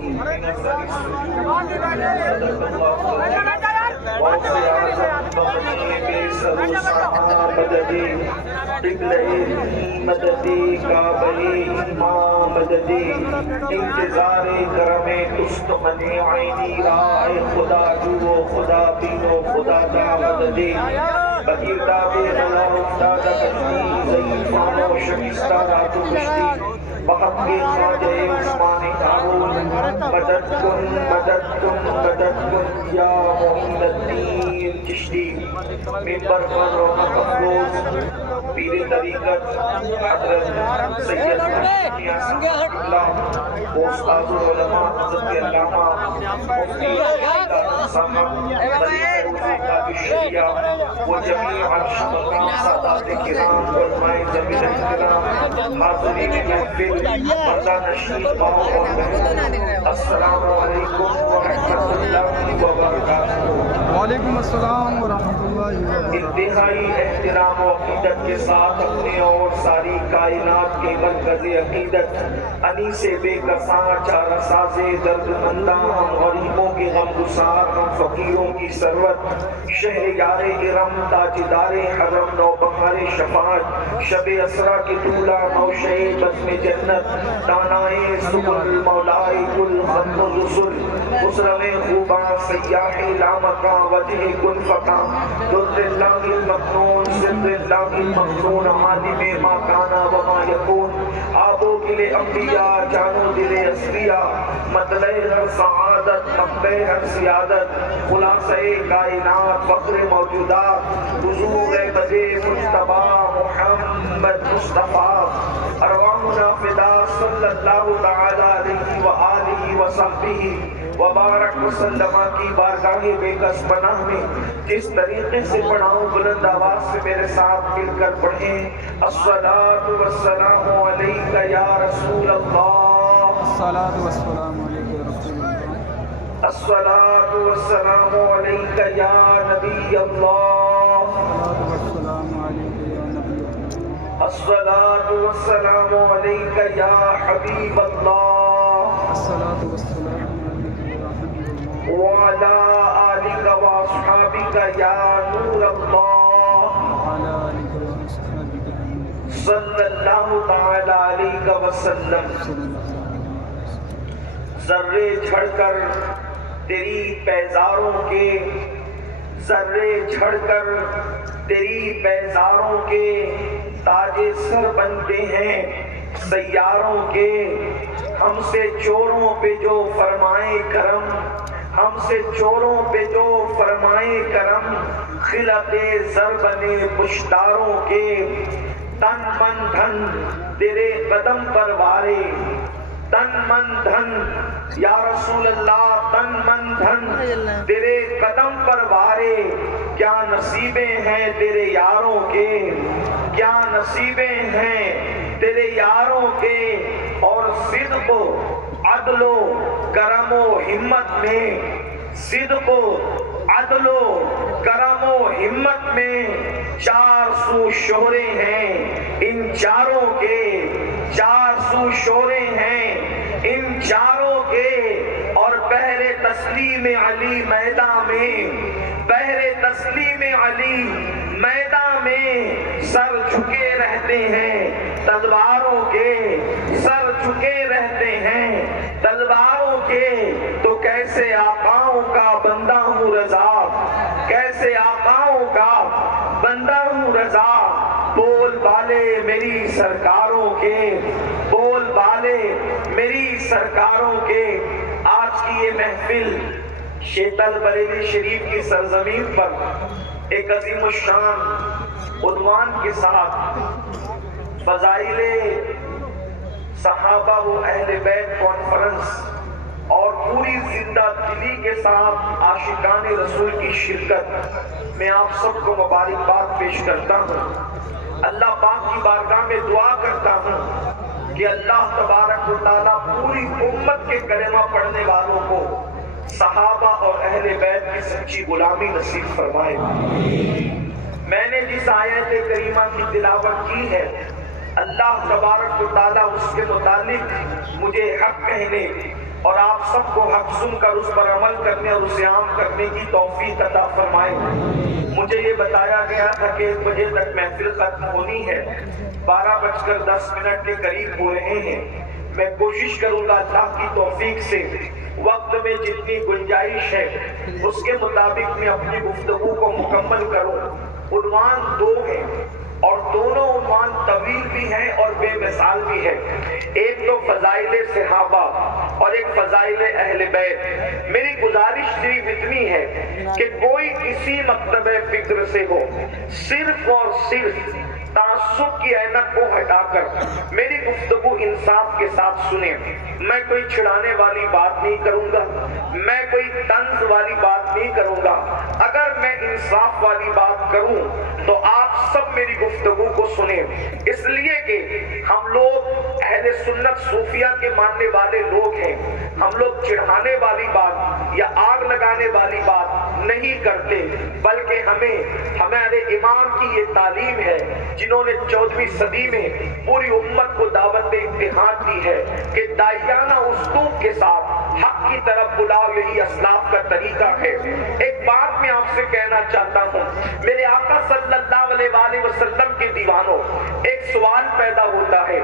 من الزر صدق الله ووسع بطني بيسر سعى مددي قبلہ مددی کعبہ ماں مددی انتظار کرم تست منی عینی رائے خدا جو خدا بینو خدا دا مددی بغیر دابے غلا افتاد کشتی ضعیفان و شکستہ تو کشتی بحق کے خواجہ عثمان ہارون مدد کن مدد کن مدد کن یا معین الدین چشتی ممبر پر رونق افروز پیر طریقت حضرت سید اللہ استاد علماء حضرت علامہ مفتی صاحب الشریعہ و جمیع الشمقام سادات کرام علماء زمین احترام حاضرین محفل پردہ نشین ماں اور بہن السلام علیکم ورحمۃ اللہ وبرکاتہ۔ وعلیکم السلام ورحمۃ اللہ وبرکاتہ۔ انتہائی احترام و عقیدت کے ساتھ اپنے اور ساری کائنات کے مرکز عقیدت انیس بے کساں چارہ ساز درد منداں ہم غریبوں کے غم گسار ہم فقیروں کی ثروت شہر یار ارم تاجدار حرم نوبہار شفاعت شب اسرا کی طولہ نوشے بزم جنت دانائے سبل مولائے کل ختم رسل خسرو خوباں سیاح لامکاں وجہ کن فقاں در اللہ المکنون سر اللہ المکنون عالم ما کانا وما یکون آبو گلے انبیاء جانو دل اسریاء مطلع ہر سعادت مقبع ہر سیادت خلاصہ کائنات فقر موجودات حضور بدے مجتبیٰ محمد مصطفیٰ ارواحنا فدا صلی اللہ تعالی علیہ وآلہ وصحبہ وبارک وسلم کی بارگاہ بے کس پناہ میں جس طریقے سے پڑھاؤں بلند آواز سے میرے ساتھ مل کر پڑھیں الصلاة والسلام علیک یا رسول اللہ الصلاة والسلام علیک یا رسول اللہ الصلاة والسلام علیک یا نبی اللہ الصلاة والسلام علیک یا نبی اللہ الصلاة والسلام علیک یا حبیب اللہ الصلاة والسلام علیک یا حبیب اللہ وعلى آلك وأصحابك يا نور الله وعلى آلك وأصحابك يا نور صلى الله تعالى عليك وسلم صلی اللہ علیہ وسلم۔ ذرے جھڑ کر تیری پیزاروں کے ذرے جھڑ کر تیری پیزاروں کے تاج سر بنتے ہیں سیاروں کے ہم سے چوروں پہ جو فرمائے کرم ہم سے چوروں پہ جو فرمائے کرم خلق زر بنے پشتاروں کے تن من دھن تیرے قدم پر وارے تن من دھن یا رسول اللہ تن من دھن تیرے قدم پر وارے کیا نصیبیں ہیں تیرے یاروں کے کیا نصیبیں ہیں تیرے یاروں کے اور صدق و عدل و کرم و ہمت میں صدق و عدل و کرم و ہمت میں چار سو شہرے ہیں ان چاروں کے چار سو شہرے ہیں ان چاروں کے اور بحر تسلیم علی میدان میں بحر تسلیم علی میدان میں سر جھکے رہتے ہیں تلواروں کے سر جھکے رہتے ہیں تلواروں کے تو کیسے آقاؤں کا بندہ ہوں رضا کیسے آقاؤں کا بندہ ہوں رضا بول بالے میری سرکاروں کے بول بالے میری سرکاروں کے آج کی یہ محفل شیتل بریلی شریف کی سرزمین پر ایک عظیم الشان عنوان کے ساتھ فضائل صحابہ و اہل بیت کانفرنس اور پوری زندہ دلی کے ساتھ عاشقان رسول کی شرکت میں آپ سب کو مبارکباد پیش کرتا ہوں۔ اللہ پاک کی بارگاہ میں دعا کرتا ہوں کہ اللہ تبارک و تعالیٰ پوری امت کے کلمہ پڑھنے والوں کو صحابہ اور اہل بیت کی سچی غلامی نصیب فرمائے۔ میں نے جس آیت کریمہ کی تلاوت کی ہے اللہ تبارک و تعالیٰ اس کے متعلق مجھے حق کہنے اور آپ سب کو حق سن کر اس پر عمل کرنے اور اسے عام کرنے کی توفیق عطا فرمائے۔ مجھے یہ بتایا گیا تھا کہ 1 بجے تک محفل ختم ہونی ہے، 12:10 کے قریب ہو رہے ہیں۔ میں کوشش کروں گا اللہ کی توفیق سے وقت میں جتنی گنجائش ہے اس کے مطابق میں اپنی گفتگو کو مکمل کروں۔ عنوان 2 ہیں اور دونوں عنوان طویل بھی ہیں اور بے مثال بھی ہیں۔ ایک تو فضائل صحابہ اور ایک فضائل اہل بیت۔ میری گزارش صرف اتنی ہے کہ کوئی کسی مکتب فکر سے ہو، صرف اور صرف تعصب کی عینت کو ہٹا کر میری گفتگو انصاف کے ساتھ سنیں۔ میں کوئی چھڑانے والی بات نہیں کروں گا، میں کوئی طنز والی بات نہیں کروں گا۔ اگر میں انصاف والی بات کروں تو آپ سب میری گفتگو کو سنیں، اس لیے کہ ہم لوگ اہل سنت صوفیہ کے ماننے والے لوگ ہیں۔ ہم لوگ چڑھانے والی بات یا آگ لگانے والی بات نہیں کرتے، بلکہ ہمارے امام کی یہ تعلیم ہے جنہوں نے 14ویں صدی میں پوری امت کو دعوت اتحاد دی ہے کہ داعیانہ اسلوب کے ساتھ حق کی طرف بلاؤ، یہی اسلاف کا طریقہ ہے۔ ایک بات میں آپ سے کہنا چاہتا ہوں، میرے آقا صلی اللہ علیہ وآلہ وسلم کے دیوانوں، ایک سوال پیدا ہوتا ہے،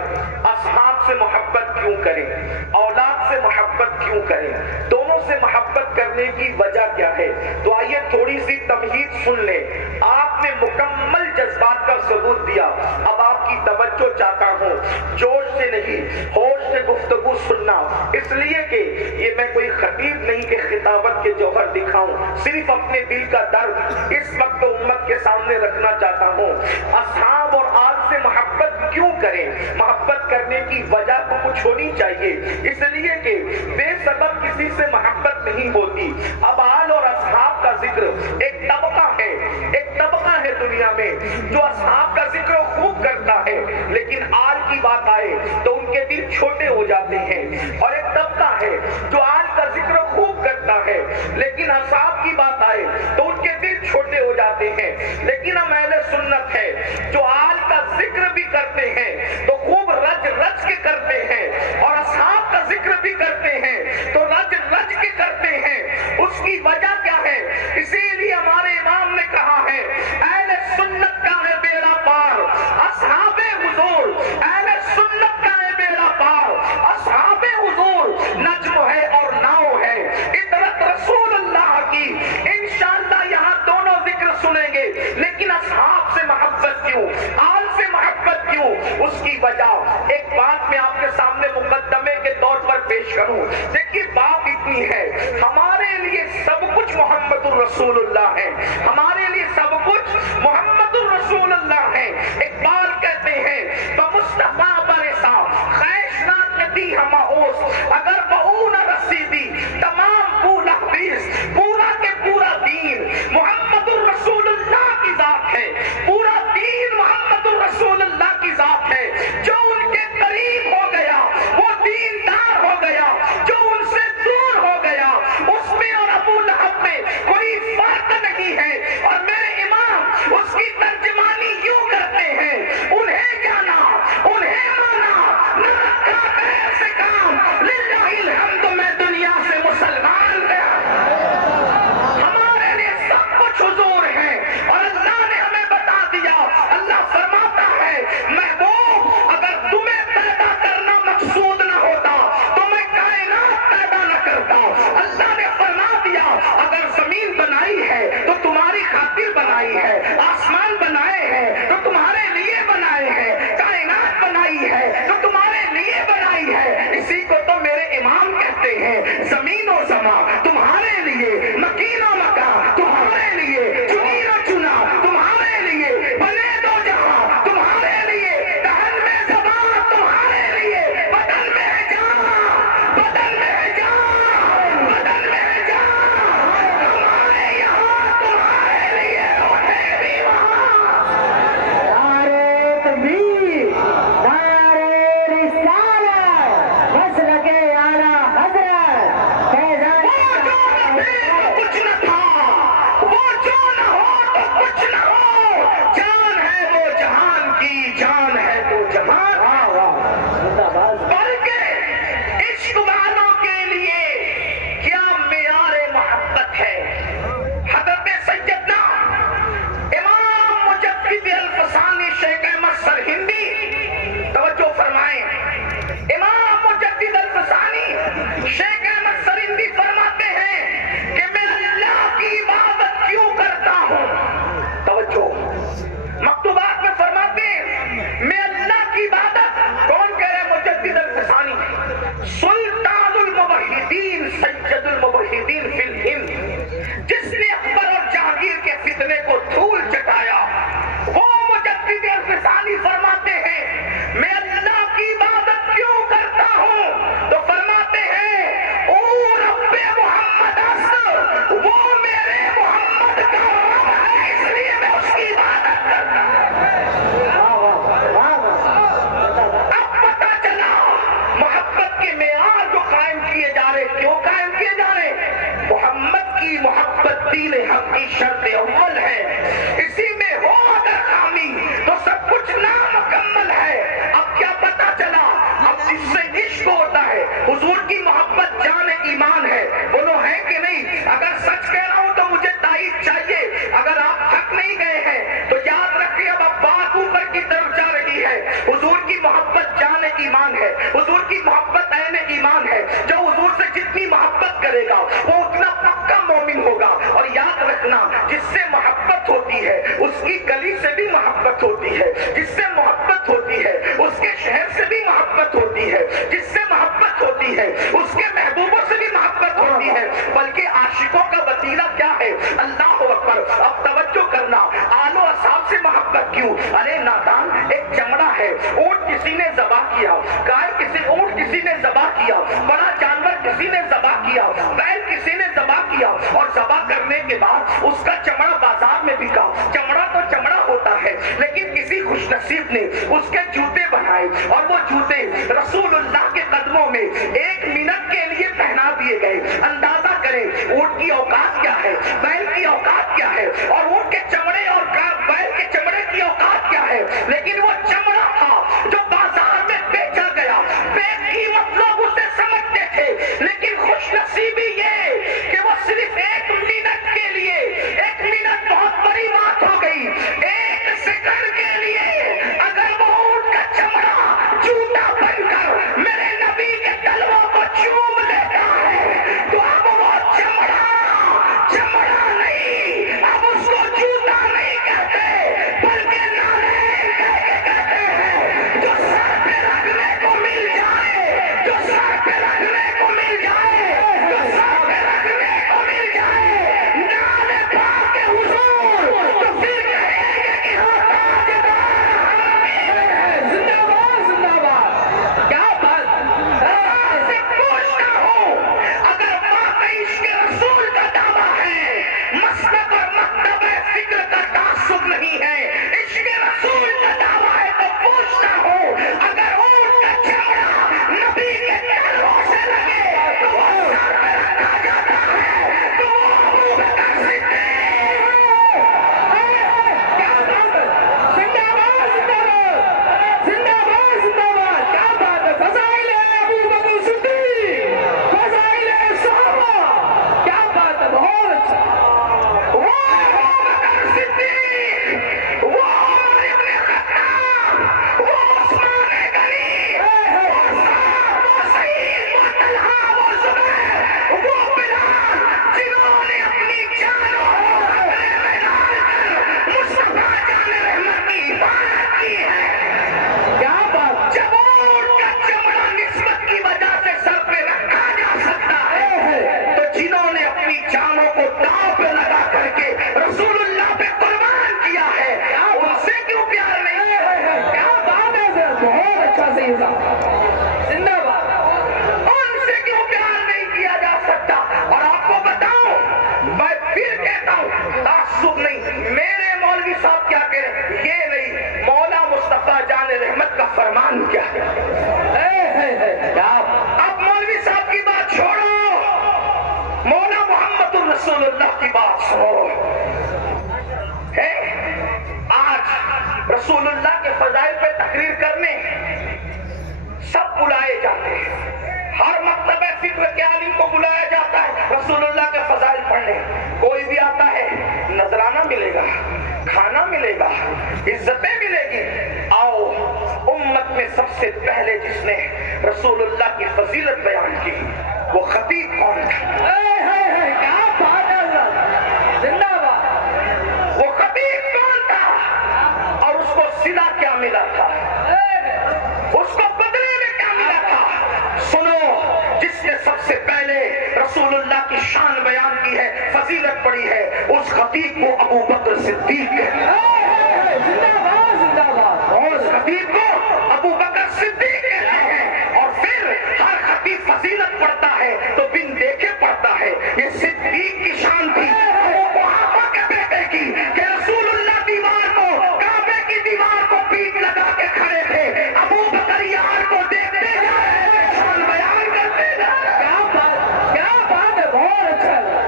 اصحاب سے محبت کیوں کریں، اولاد سے محبت کیوں کریں، دونوں سے محبت کرنے کی وجہ کیا ہے؟ تو آئیے تھوڑی سی تمہید سن لیں۔ آپ نے مکمل جذبات کا ثبوت دیا، اب آپ کی توجہ چاہتا ہوں، جوش سے نہیں ہوش سے گفتگو سننا، اس لیے کہ یہ میں کوئی خطیب نہیں کہ خطابت کے جوہر دکھاؤں، صرف اپنے دل کا درد اس وقت امت کے سامنے رکھنا چاہتا ہوں۔ اصحاب اور آل سے محبت کیوں کریں؟ محبت کرنے کی وجہ تو کچھ ہونی چاہیے، اس لیے کہ بے سبب کسی سے محبت نہیں ہوتی۔ اب آل اور اصحاب کا ذکر ایک طبقہ ہے دنیا میں جو اصحاب کا ذکر خوب کرتا ہے، لیکن آل کی بات آئے تو ان کے دل چھوٹے ہو جاتے ہیں، اور ایک طبقہ ہے جو آل کا ذکر خوب کرتا ہے لیکن اصحاب کی بات آئے تو ان کے دل چھوٹے ہو جاتے ہیں۔ لیکن ہم اہل سنت ہے جو آل کا ذکر بھی کرتے ہیں تو خوب رج رج کے کرتے ہیں، اور اصحاب کا ذکر بھی کرتے ہیں تو رج رج کے کرتے ہیں۔ اس کی وجہ کیا ہے؟ اسی لیے ہمارے امام نے کہا ہے، اہل سنت کا ہے بیڑا پار اصحاب حضور، اہل سنت کا ہے بیڑا پار اصحاب حضور، نجم ہے اور ناؤ ہے عطرت رسول اللہ کی۔ انشاءاللہ یہاں دونوں ذکر سنیں گے، لیکن اصحاب سے محبت کیوں، آل سے محبت کیوں؟ اس کی وجہ ایک بات میں آپ کے سامنے مقدمے کے طور پر پیش کروں۔ دیکھیے بات اتنی ہے، ہمارے لیے سب کچھ محمد الرسول اللہ ہے، ہمارے لیے سب کچھ محمد الرسول اللہ ہے۔ اقبال کہتے ہیں بمصطفیٰ برسا خیشناک ندی ہما اوس، اگر بہو نہ رسیدی تمام پورا حدیث، پورا کے پورا دین محمد الرسول اللہ کی ذات ہے، پورا دین محمد الرسول اللہ کی ذات ہے۔ جو ان کے قریب ہو گیا وہ دیندار ہو گیا، جو ان سے دور ہو گیا اس میں اور ابو لہب میں کوئی فرق نہیں ہے۔ اور میرے امام اس کی ترجمانی یوں کرتے ہیں، انہیں جانا انہیں مانا نہ رکھا غیر سے کام، للہ الحمد میں دنیا سے مسلمان گیا۔ ہمارے لیے سب کچھ حضور ہے، اور اللہ نے ہمیں بتا دیا، اللہ فرماتا ہے محبوب اگر تمہیں پیدا کرنا مقصود نہ ہوتا تو میں کائنات پیدا نہ کرتا۔ اللہ نے فرما دیا اگر زمین بنائی ہے تو تمہاری خاطر بنائی ہے، آسمان بنائے ہیں تو تمہارے لیے بنائے ہیں، کائنات بنائی ہے تو تمہارے لیے بنائی ہے۔ اسی کو تو میرے امام کہتے ہیں، زمین و زمان تمہارے لیے، مکین و مکان تمہارے لیے، چنین و چنا تمہارے لیے، بنے دو جہاں تمہارے لیے، دہن میں زبان تمہارے لیے، بدن میں ہے جان، بدن میں ہے جان، بدن میں ہے جان، ہمارے یہاں تمہارے لیے، انہیں بھی وہاں۔ سید الموحدین فی الہند، جس نے اکبر اور جہانگیر کے فتنے کو دھول چٹایا، وہ مجدد الفسانی فرماتے ہیں میں اللہ کی عبادت کیوں کرتا ہوں؟ تو فرماتے ہیں او رب محمد است، وہ میرے محمد کا رب ہے، اس لیے میں اس کی عبادت کرتا ہوں۔ اب پتہ چلا محبت کے معیار جو قائم کیے جا رہے، کیوں قائم کیے جا رہے؟ محمد کی محبت دین حق کی شرط اول ہے، اسی میں ہو اگر خامی تو سب کچھ نامکمل ہے۔ اب کیا پتہ چلا؟ اب جس سے عشق ہوتا ہے، حضور کی محبت جان ایمان ہے، بولو ہے کہ نہیں؟ اگر سچ کہہ رہا ہوں تو مجھے تائید چاہیے، اگر آپ تھک نہیں گئے ہیں تو یاد رکھیے اب بات اوپر کی طرف جا رہی ہے۔ حضور کی محبت جان ایمان ہے، حضور کی محبت عین ایمان ہے، جو حضور سے جتنی محبت کرے گا وہ اتنا پکا مومن ہوگا۔ اور یاد رکھنا جس سے محبت ہوتی ہے اس کی گلی سے بھی محبت ہوتی ہے، جس سے محبت ہوتی ہے اس کے شہر سے بھی محبت ہوتی ہے، جس سے محبت ہوتی ہے اس کے محبوبوں سے بھی محبت ہوتی ہے، بلکہ عاشقوں کا وسیلہ کیا ہے؟ اللہ اکبر۔ اب توجہ کرنا، آل و اصحاب سے محبت کیوں؟ ارے نادان، ایک چمڑا ہے، اونٹ کسی نے ذبح کیا، اونٹ کسی نے ذبح کیا، بڑا جانور کسی نے ذبح کیا، بیل کسی نے ذبح کیا، اور ذبح کرنے کے بعد اس کا چمڑا بازار میں بکا۔ چمڑا تو چمڑا ہوتا ہے، لیکن کسی خوش نصیب نے اس کے جوتے بنائے، اور وہ جوتے رسول اللہ کے قدموں میں 1 منٹ کے لیے پہنا دیے گئے۔ اندازہ کریں اونٹ کی اوقات کیا ہے، بیل کی اوقات کیا ہے، اور اونٹ کے چمڑے اور بیل کے چمڑے کی اوقات کیا ہے، لیکن وہ چمڑا تھا جو بازار میں بیچا گیا، بے قیمت لوگ اسے سمجھتے تھے، لیکن خوش نصیبی یہ کہ وہ صرف 1 منٹ کے لیے، 1 منٹ بہت بڑی بات ہو گئی، 1 سیکنڈ کے لیے اگر وہ اونٹ کا چمڑا جوتا بن کر میرے نبی کے تلووں کو چوم لیتا ہے تو اب وہ چمڑا نہیں، اب اس کو جوتا نہیں کہتے بلکہ نالین کہہ کے کہتے ہیں۔ جو سر پہ رکھنے کو مل جائے، جو سر پہ رکھنے کو مل جائے، جو سر پہ رکھنے کو مل جائے نال پاک حضور، تو پھر کہیں گے کہ ہاں تاجدار ہمیں زندہ باد، زندہ باد۔ کیا بات سے پوچھتا ہوں، اگر واقعی عشق رسول کا دعویٰ ہے، مسلک اور مکتب فکر کا تعصب نہیں ہے، عشق رسول کا دعویٰ ہے، تو پوچھتا ہوں اگر اونٹ کا چمڑا نبی کے تلووں سے لگے تو وہ سر پہ رکھا جاتا ہے تو وہ ابو بکر صدیق۔ کیا بات ہے، زندہ باد، زندہ باد، زندہ باد، زندہ باد۔ کیا بات ہے، فضائل ابو بکر صدیق، فضائل صحابہ، کیا بات ہے، بہت اچھا۔ وہ ابو بکر صدیق، وہ عمر ابن خطاب، وہ عثمان غنی، وہ سعد، وہ سعید، وہ طلحہ، وہ زبیر، وہ بلال، جنہوں نے اپنی جانوں کو خطرے میں ڈال کر مصطفیٰ جان رحمت کی حفاظت کی ہے۔ کیا بات، جب اونٹ کا چمڑا نسبت کی وجہ سے سر پہ رکھا جا سکتا ہے تو جنہوں نے اپنی جانوں کو داؤ پہ لگا کر کے رسول اللہ پہ قربان کیا ہے ان سے کیوں پیار نہیں ہے؟ کیا بات ہے سر، بہت اچھا صحیح صاحب، زندہ باد۔ ان سے کیوں پیار نہیں کیا جا سکتا؟ اور آپ کو بتاؤں، میں پھر کہتا ہوں تعصب نہیں، میرے مولوی صاحب کیا کہہ رہے ہیں یہ نہیں، مولا مصطفیٰ جان رحمت کا فرمان کیا ہے۔ اب مولوی صاحب کی بات چھوڑو، مولا محمد الرسول اللہ کی بات سنو۔ آج رسول اللہ کے فضائل پہ تقریر کرنے سب بلائے جاتے ہیں، ہر مکتب فکر کے عالم کو بلایا جاتا ہے رسول اللہ کے فضائل پڑھنے، کوئی بھی آتا ہے نذرانہ ملے گا، کھانا ملے گا، عزتیں ملے گی۔ آؤ، امت میں سب سے پہلے جس نے رسول اللہ کی فضیلت بیان کی وہ خطیب کون تھا؟ کیا بات ہے، زندہ باد۔ وہ خطیب کون تھا اور اس کو صلہ کیا ملا تھا، اس کو بدلے میں کیا ملا تھا؟ سنو، جس نے سب سے پہلے ابو بکر صدیق کہتے ہیں، اور اس خطیب کو ابو بکر صدیق کہتے ہیں۔ اور پھر ہر خطیب فضیلت پڑھتا ہے تو بن دیکھے پڑھتا ہے۔ یہ صدیق کی شان تھی ابو قحافہ کے بیٹے کی کہ رسول اللہ دیوار کو، کعبے کی دیوار کو پیٹ لگا کے کھڑے تھے، ابو بکر یار کو دیکھتے جا رہے تھے، شان بیان کرتے جا رہے تھے۔ کیا بات ہے، بہت اچھا لگا۔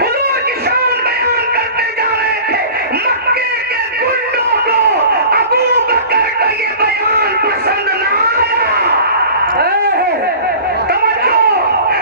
حضور کی شان بیان کرتے جا رہے تھے۔ مکے کے گنڈوں کو ابو بکر کا یہ بیان پسند نہ آیا۔ توجہ،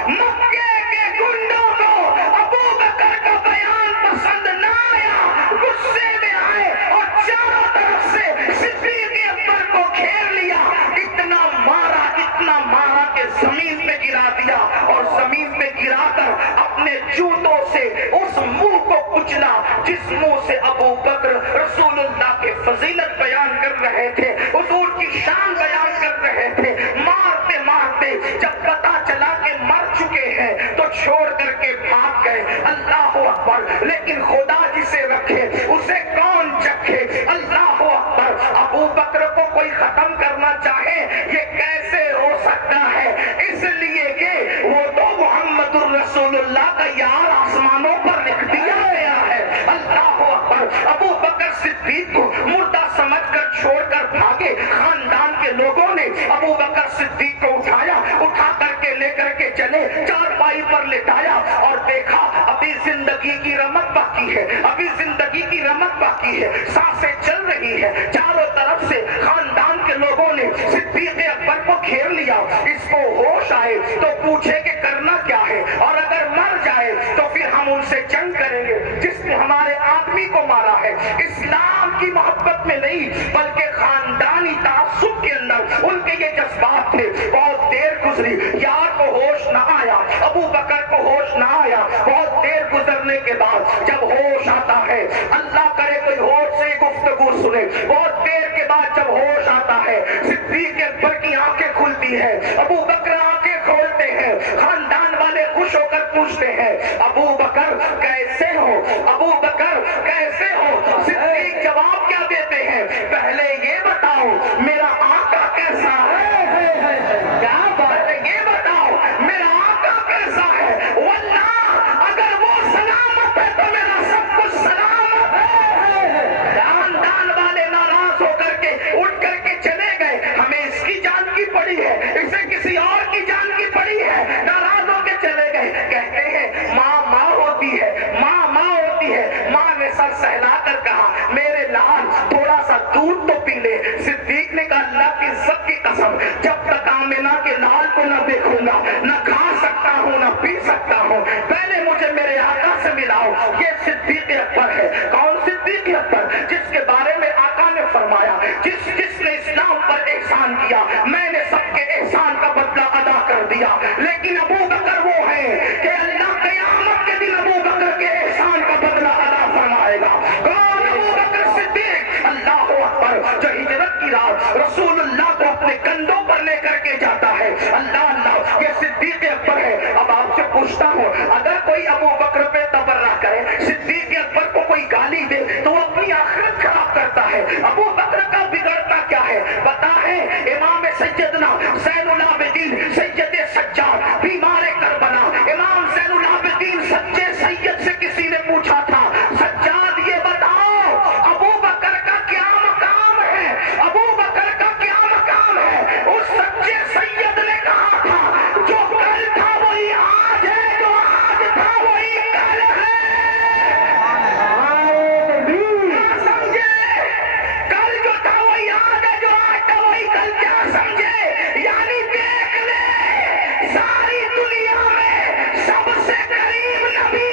مکے کے گنڈوں کو ابو بکر کا بیان پسند نہ آیا، غصے میں آئے اور چاروں طرف سے صدیق اکبر کو گھیر لیا، اتنا مارا کہ زمین پہ گرا دیا، اور زمین پہ گرا کر اپنے جوتوں سے اس منہ کو کچلا جس منہ سے ابو بکر رسول اللہ کے فضیلت بیان کر رہے تھے، حضور کی شان بیان کر رہے تھے۔ مارتے مارتے جب پتا چلا کہ مر چکے ہیں تو چھوڑ کر کے بھاگ گئے۔ اللہ اکبر، لیکن خدا جسے رکھے اسے کون چکھے۔ اللہ اکبر، ابو بکر کو کوئی ختم کرنا چاہے یہ کیسے ہو سکتا ہے؟ اس لیے کہ وہ تو محمد الرسول اللہ کا یار آسمانوں پر لکھ دیا گیا ہے۔ اللہ اکبر، ابو بکر صدیق کو مردہ سمجھ کر چھوڑ کر بھاگے۔ خاندان کے لوگوں نے ابو بکر صدیق کو اٹھایا، اٹھا کر کے لے کر کے چلے، چارپائی پر لٹایا اور دیکھا ابھی زندگی کی رمق باقی ہے، ابھی زندگی کی رمق باقی ہے، سانسیں چل رہی ہے۔ چاروں طرف سے خاندان کے لوگوں نے صدیق اکبر کو گھیر لیا۔ اس کو ہوش آئے تو پوچھے کہ کرنا کیا ہے، اور اگر مر جائے تو پھر ہم ان سے جنگ کریں گے جس نے ہمارے آدمی کو مارا ہے۔ اسلام کی محبت میں نہیں بلکہ خاندانی تعصب کے اندر ان کے یہ جذبات تھے۔ بہت دیر گزری، یار کو ہوش نہ آیا، ابو بکر کو ہوش نہ آیا۔ بہت دیر گزرنے کے بعد جب ہوش آتا ہے، اللہ کرے کوئی ہوش سے گفتگو سنے، بہت دیر کے بعد جب ہوش آتا ہے، صدیق اکبر کی آنکھیں کھلتی ہے، ابو بکر آنکھیں کھولتے ہیں۔ خاندان والے خوش ہو کر پوچھتے ہیں، ابو بکر کیسے ہو؟ ابو بکر کیسے ہو؟ صدیق جواب کیا دیتے ہیں؟ پہلے یہ بتاؤ میرا آقا کیسا ہے؟ کیا بات ہے، یہ بتاؤ میرا آقا کیسا ہے؟ واللہ اگر وہ سلامت ہے تو میرا سب کچھ سلامت ہے۔ خاندان والے ناراض ہو کر کے اٹھ کر کے چلے گئے، ہمیں اس کی جان کی پڑی ہے، اسے کسی اور کی جان کی پڑی ہے، ناراض ہو کے چلے گئے۔ کہتے ہیں ماں ماں ہوتی ہے، ماں ماں ہوتی ہے۔ ماں نے سر سہلا کر کہا میرے لال تھوڑا سا دودھ تو پی لے۔ صدیق نے کہا اللہ کی عزت کی قسم، جب تک آمنہ کے لال کو نہ دیکھوں گا نہ کھا سکتا ہوں نہ پی سکتا ہوں، پہلے مجھے میرے آقا سے ملاؤ۔ یہ صدیق اکبر ہے۔ کون صدیق اکبر؟ جس کے بارے میں آقا نے فرمایا جس نے اسلام پر احسان کیا میں نے سب کے احسان کا بدلہ ادا کر دیا۔ لیکن ابو بکر وہ ہے کہ اللہ قیامت کے دن ابو بکر کے احسان کا بدلہ ادا فرمائے گا۔ کون ابو بکر صدیق؟ اللہ اکبر، جو ہجرت کی رات رسول اللہ کو اپنے کندھوں پر لے کر کے جاتا ہے۔ اللہ اللہ، یہ صدیق اکبر ہے۔ اب آپ سے پوچھتا ہوں، اگر کوئی ابو بکر پہ تبرہ کرے، صدیق اکبر کو کوئی گالی دے تو وہ اپنی آخرت خراب کرتا ہے۔ ابو بکر کا بگڑتا کیا ہے پتا ہے؟ امام سیدنا زین العابدین سید سجاد بیمار کربلا، امام زین العابدین سچے سید سے کسی نے پوچھا تھا سجاد یہ بتاؤ ابو بکر کا کیا مقام ہے، ابو بکر کا کیا مقام ہے؟ اس سچے سید نے کہا تھا جو کل تھا وہی آج ہے، جو آج تھا وہی کل ہے۔ سمجھے؟ کل جو تھا وہی آج ہے، جو آج تھا وہی کل، کیا سمجھے؟ یعنی دیکھ لے ساری دنیا میں سب سے قریب نبی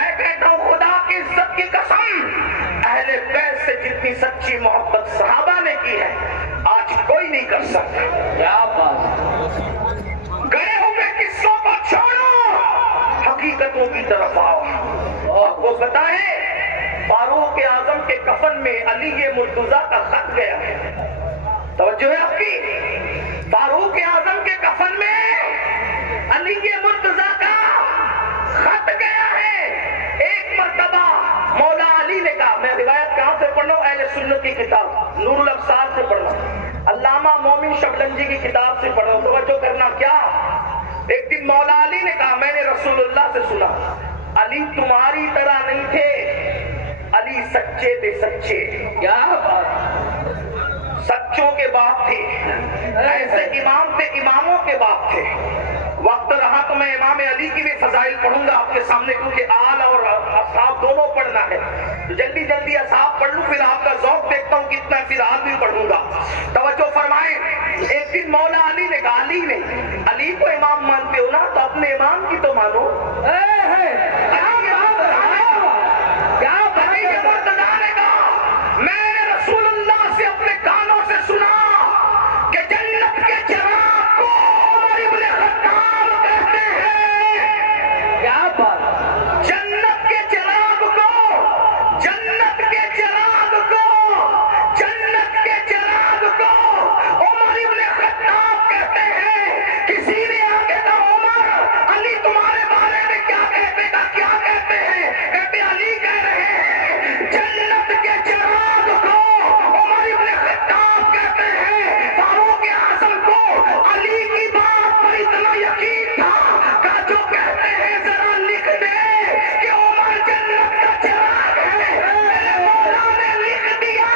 میں کہتا ہوں خدا کی عزت کی قسم، اہل بیت سے جتنی سچی محبت صحابہ نے کی ہے آج کوئی نہیں کر سکتا۔ کیا بات، گئے ہوئے قصوں کو چھوڑو، حقیقتوں کی طرف آؤ۔ آپ کو بتائیں فاروق اعظم کے کفن میں علی مرتضیٰ کا خط گیا ہے، توجہ ہے آپ کی؟ فاروق اعظم کے کفن میں علی مرتضیٰ کا خط گیا ہے۔ ایک مرتبہ مولا علی نے کہا، میں روایت کہاں سے پڑھ رہا ہوں؟ اہل سنت کی کتاب نور الابصار سے پڑھ رہا ہوں، علامہ مومن شبلنجی کی کتاب سے پڑھ رہا ہوں، توجہ کرنا۔ کیا ایک دن مولا علی نے کہا، میں نے رسول اللہ سے سنا علی تمہاری طرح نہیں تھے، علی سچے تھے، سچے۔ کیا بات، سچوں کے باپ تھے، ایسے امام تھے، اماموں کے باپ تھے۔ وقت رہا تو میں امام علی کی بھی فضائل پڑھوں گا آپ کے سامنے، کیونکہ آل اور اصحاب دونوں پڑھنا ہے، تو جلدی جلدی اصحاب پڑھ لوں، پھر آپ کا ذوق دیکھتا ہوں کتنا، پھر آل بھی پڑھوں گا۔ توجہ فرمائیں، ایک دن مولا علی نے کہا، علی نے، علی کو امام مانتے ہو نا تو اپنے امام کی تو مانو۔ مرتضیٰ نے کہا، میں نے رسول اللہ سے اپنے کانوں سے سنا کہ جنت کے چراغ کو عمر ابن خطاب کہتے ہیں۔ کیا بات، جنت کے چراغ کو، جنت کے چراغ کو، جنت کے چراغ کو عمر ابن خطاب کہتے ہیں۔ کسی نے آ کے کہا، عمر علی تمہارے بارے میں کیا کہتے ہیں؟ کیا کہتے ہیں؟ کہتے علی کہہ رہے ہیں جنت کے چراغ کو عمر ابن خطاب کہتے ہیں۔ فاروق اعظم کو علی کی بات پر اتنا یقین تھا کہ جو کہتے ہیں ذرا لکھ دے کہ عمر جنت کا چراغ ہے۔ میرے مولا نے لکھ دیا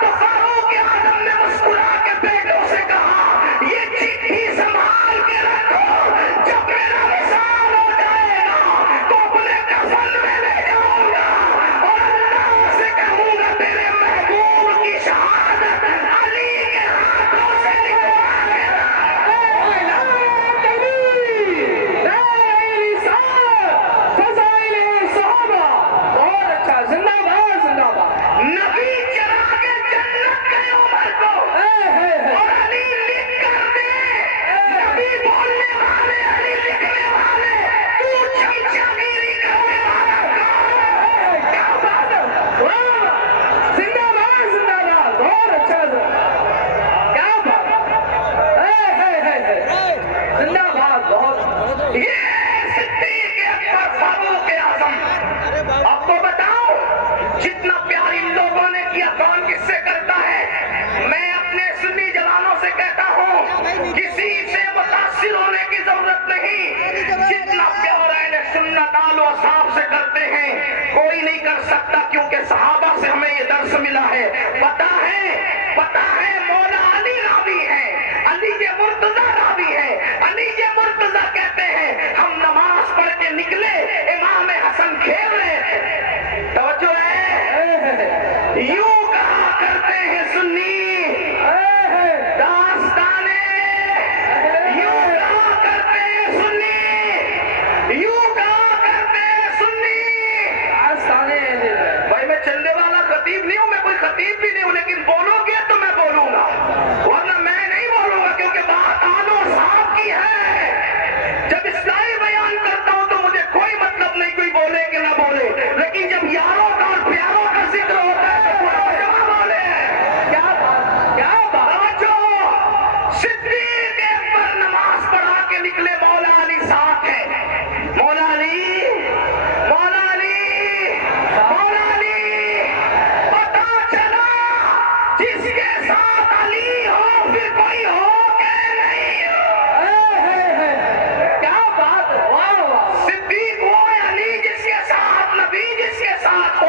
تو فاروق اعظم نے مسکرا کے بیٹوں سے کہا، یہ چٹھی سنبھال کے رکھو، جب میرا وصال ہو جائے گا تو اپنے کفن میں لے جاؤں گا اور اللہ سے کہوں گا تیرے محبوب کی شہادت علی کے ہاتھوں سے لکھوا کے بہت اچھا، زندہ باد، زندہ باد۔ نبی چراغ جنت گئے عمر کو اور علی لکھ کر دے، نبی بولنے والے، علی لکھنے والے، تو چمچاگیری کرنے والا کون؟ کیا بات ہے، واہ، زندہ باد، زندہ باد، بہت اچھا، کیا بات، زندہ باد، بہت۔ یہ صدیق اکبر فاروق اعظم۔ آپ کو بتاؤں جتنا پیار ان لوگوں نے کیا کون کس سے کرتا ہے؟ میں اپنے سنی جوانوں سے کہتا ہوں کسی سے متاثر ہونے کی ضرورت نہیں، جتنا پیار اہل سنت آل و اصحاب سے کرتے ہیں کوئی نہیں کر سکتا، کیونکہ صحابہ سے ہمیں یہ درس ملا ہے۔ پتہ ہے مولا علی راوی ہے، علی مرتضیٰ راوی ہے۔ علی مرتضیٰ کہتے ہیں ہم نماز پڑھ کے نکلے، امام حسن کھیل رہے تھے، توجہ ہے، یوں کہا کرتے ہیں سنی داستانے، یوں کہا کرتے ہیں سنی، یوں کہا کرتے ہیں سنی۔ بھائی میں چندے والا خطیب نہیں ہوں، میں کوئی خطیب بھی نہیں ہوں، لیکن بولو گے تو میں بولوں گا، ورنہ میں نہیں بولوں گا، کیونکہ بات آل و اصحاب کی ہے۔ جب اسلامی بیان کرتا ہوں تو مجھے کوئی مطلب نہیں کوئی بولے کہ نہ بولے، لیکن جب یاروں کا اور پیاروں کا ذکر ہوتا ہے تو پورا جواب بولے۔ کیا بات، کیا بات، توجہ، صدیق اکبر نماز پڑھا کے نکلے، مولا علی ساتھ ہے، مولا علی، مولا علی، مولا علی، پتا چلا جس کے ساتھ علی ہو پھر کوئی ہو کہ نہیں ہو۔ کیا بات، واہ واہ، صدیق وہ ہے علی جس کے ساتھ، نبی جس کے ساتھ ہو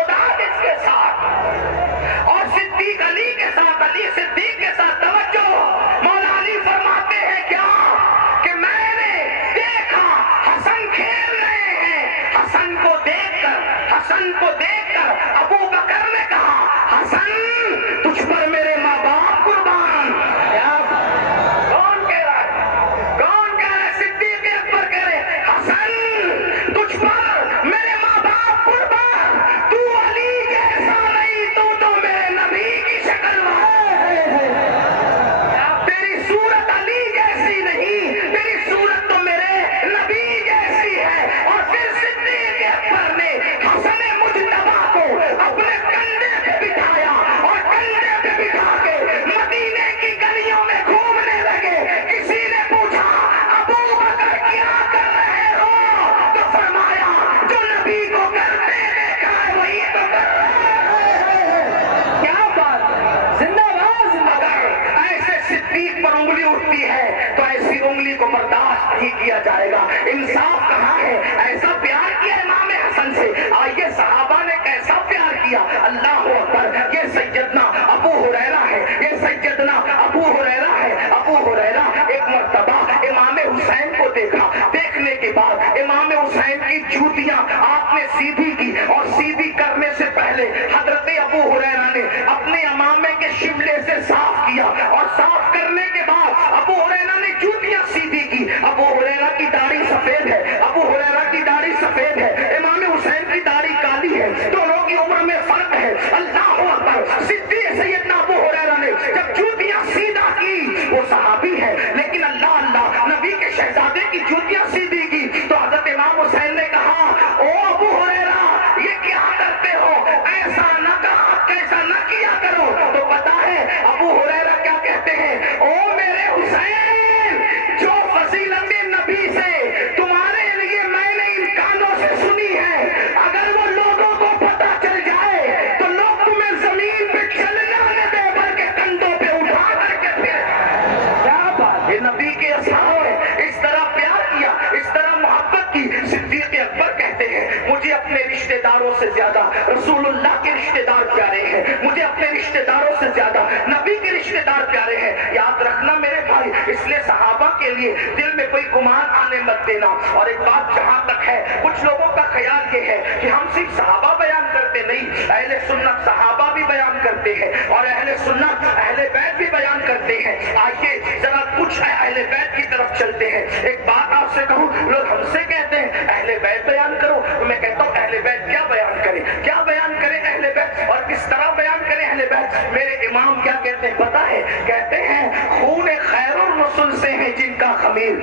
چبھتی ہے تو ایسی انگلی کو برداشت نہیں کیا جائے گا. انصاف کہاں ہے؟ ایسا پیار کیا امام حسن سے. آئیے صحابہ نے کیسا پیار کیا. اللہ اکبر. یہ سیدنا ابو ہریرہ ہے, یہ سیدنا ابو ہریرہ ہے. ابو ہریرہ ایک مرتبہ امام حسین کو دیکھا. دیکھنے کے بعد امام حسین کی جوتیاں آپ نے سیدھی کی, اور سیدھی کرنے سے پہلے حضرت ابو ہریرہ نے اپنے امامے کے شملے سے صاف کیا, اور صاف کرنے کے بعد ابو ہریرہ نے جوتیاں سیدھی کی. ابو ہریرہ کی داڑھی سفید ہے, ابو ہریرہ کی داڑھی سفید ہے, امام حسین کی داڑھی کالی ہے, دونوں کی عمر میں فرق ہے. اللہ اکبر. سیدنا ابو ہریرہ نے جب جوتیاں سیدھا کی, وہ صحابی ہے لیکن اللہ اللہ نبی کے شہزادے کی جوتیاں سیدھی کی, تو حضرت امام حسین نے کہا او ابو ہریرہ یہ کیا کرتے ہو, ایسا نہ کہا کیسا نہ کیا کرو. تو پتا ہے ابو ہریرہ کیا کہتے ہیں, او میرے حسین جو فضیلت نبی سے تمہارے لیے میں نے ان کانوں سے سنی ہے, اگر وہ لوگوں کو پتا چل جائے تو لوگ تمہیں زمین پہ چلنے نہ دے بلکہ کندھوں پہ اٹھا کر کے پھر. کیا بات ہے, نبی کے اصحاب نے اس طرح پیار کیا, اس طرح محبت کی. صدیق اکبر کہتے ہیں مجھے اپنے رشتہ داروں سے زیادہ رسول اللہ کے رشتہ دار پیارے ہیں, مجھے اپنے رشتہ داروں سے زیادہ نبی کے رشتہ دار پیارے ہیں. یاد رکھنا میرے بھائی, اس لیے صحابہ کے لیے دل میں کوئی گمان آنے مت دینا. اور ایک بات جہاں تک ہے, کچھ لوگوں کا خیال یہ ہے کہ ہم صرف صحابہ بیان کرتے نہیں, اہل سنت صحابہ بھی بیان کرتے ہیں, اور اہل سنت اہل بیت بھی بیان کرتے ہیں. آئیے ذرا کچھ اہل بیت کی طرف چلتے ہیں. ایک بات آپ سے کہوں, لوگ ہم سے کہتے ہیں اہل بیت بیان کرو, میں کہتا ہوں اہل بیت کیا بیان کریں, کیا بیان کریں اہل بیت, اور کس طرح بیان کریں اہل بیت. میرے امام کیا کہتے ہیں پتا ہے, کہتے ہیں خون خیر الرسل سے ہے جن کا خمیر.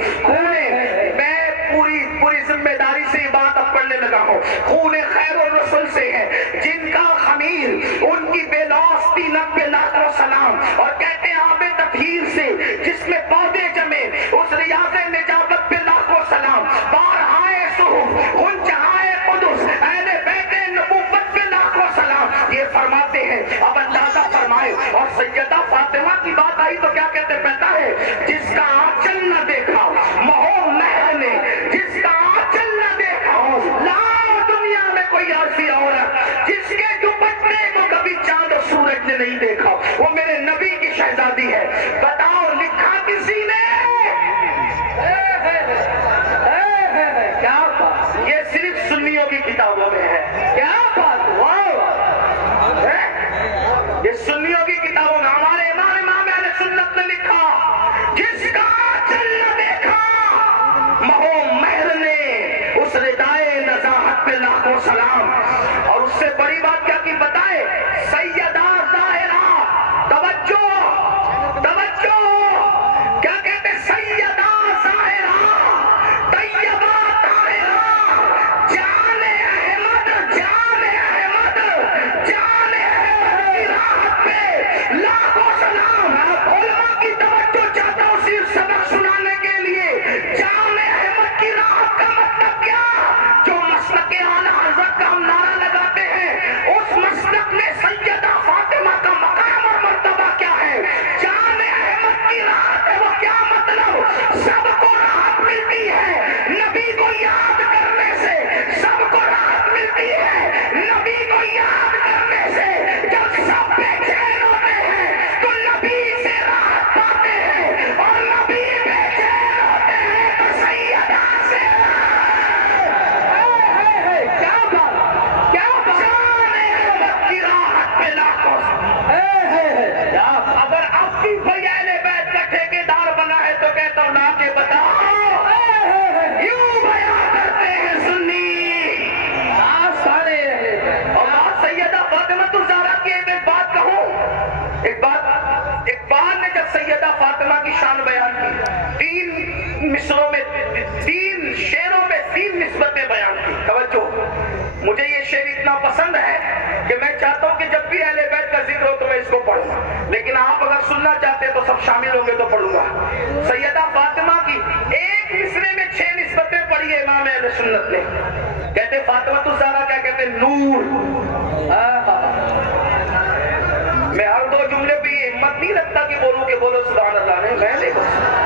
میں پوری ذمہ داری سے یہ بات اب پڑھنے لگا ہوں. خون خیر الرسل سے ہے جن کا خمیر, ان کی بے لوث 90 لاکھ و سلام. اور کہتے ہیں آب تطہیر سے جس میں پودے جمے, اس ریاض نجابت پہ لاکھ و سلام. بارہائے صحف غنچہائے قدس اہل بیت نبوت پہ لاکھ و سلام. یہ فرماتے ہیں, اب اندازہ فرمائے. اور سیدہ فاطمہ کی بات آئی تو کیا کہتے پتا ہے, جس کا آنچل نہ دیکھا مہو مہر نے, جس کا آنچل نہ دیکھا لا دنیا میں کوئی ایسی عورت جس کے دوپٹے کو کبھی چاند اور سورج نے نہیں دیکھا, وہ میرے نبی کی شہزادی ہے. بتاؤ لکھا کسی نے؟ کیا بات, یہ صرف سنیوں کی کتابوں میں ہے. کیا بات, یہ سنیوں کی کتابوں میں. ہمارے امام اہل سنت نے لکھا جس کا آنچل نہ دیکھا مہو مہر نے, اس ردائے نزاہت پہ لاکھوں سلام. اور اس سے بڑی بات کیا کی بتائے, سیدہ ظاہرہ, توجہ توجہ, کیا کہتے سیدہ ظاہرہ طیبہ طاہرہ, جان احمد جان احمد جان احمد کی راحت پہ لاکھوں سلام. علماء کی توجہ چاہتا ہوں صرف سبق سنانے کے لیے. جان احمد کی راحت کا مطلب کیا, جو مسلک اعلی حضرت کا ہم نعرہ لگاتے ہیں, اس مسلک میں سیدہ فاطمہ کا مقام اور مرتبہ کیا ہے. جان احمد کی راحت ہے, وہ کیا مطلب, سب کو راحت ملتی ہے نبی کو یاد کرنے سے, سب کو راحت ملتی ہے نبی کو یاد کرنے سے. جب سب بے چین ہوتے ہیں تو نبی سے راحت پاتے ہیں, اور نبی بے چین ہوتے ہیں تو سیدہ سے. کیا بات, کیا بات, جان احمد کی راحت پہ لاکھوں. اگر اب بھی کوئی اہل بیت کا ٹھیکیدار بنا ہے تو کہتا ہوں لا کے بتاؤ, یوں بیان کرتے ہیں سنی. اور بات سیدہ فاطمہ الزہرا کی ایک بات کہوں, ایک بات نے جب سیدہ فاطمہ کی شان بیان کی, 3 مصروں میں 3 شعروں میں 3 نسبتیں بیان کی. توجہ, مجھے یہ شعر اتنا پسند ہے کہ میں چاہتا ہوں کہ جب بھی اہل بیت کا ذکر ہو تو میں اس کو پڑھوں, لیکن آپ اگر سننا چاہتے ہیں تو سب شامل ہوں گے تو پڑھوں گا. سیدہ فاطمہ کی ایک مصرے میں 6 نسبتیں پڑھی ہے امام اہل سنت نے. کہتے فاطمہ الزہرا کیا کہتے ہیں, نور. میں ہر 2 جملے پہ یہ ہمت نہیں رکھتا کہ بولوں سبحان اللہ, نہیں, میں نہیں.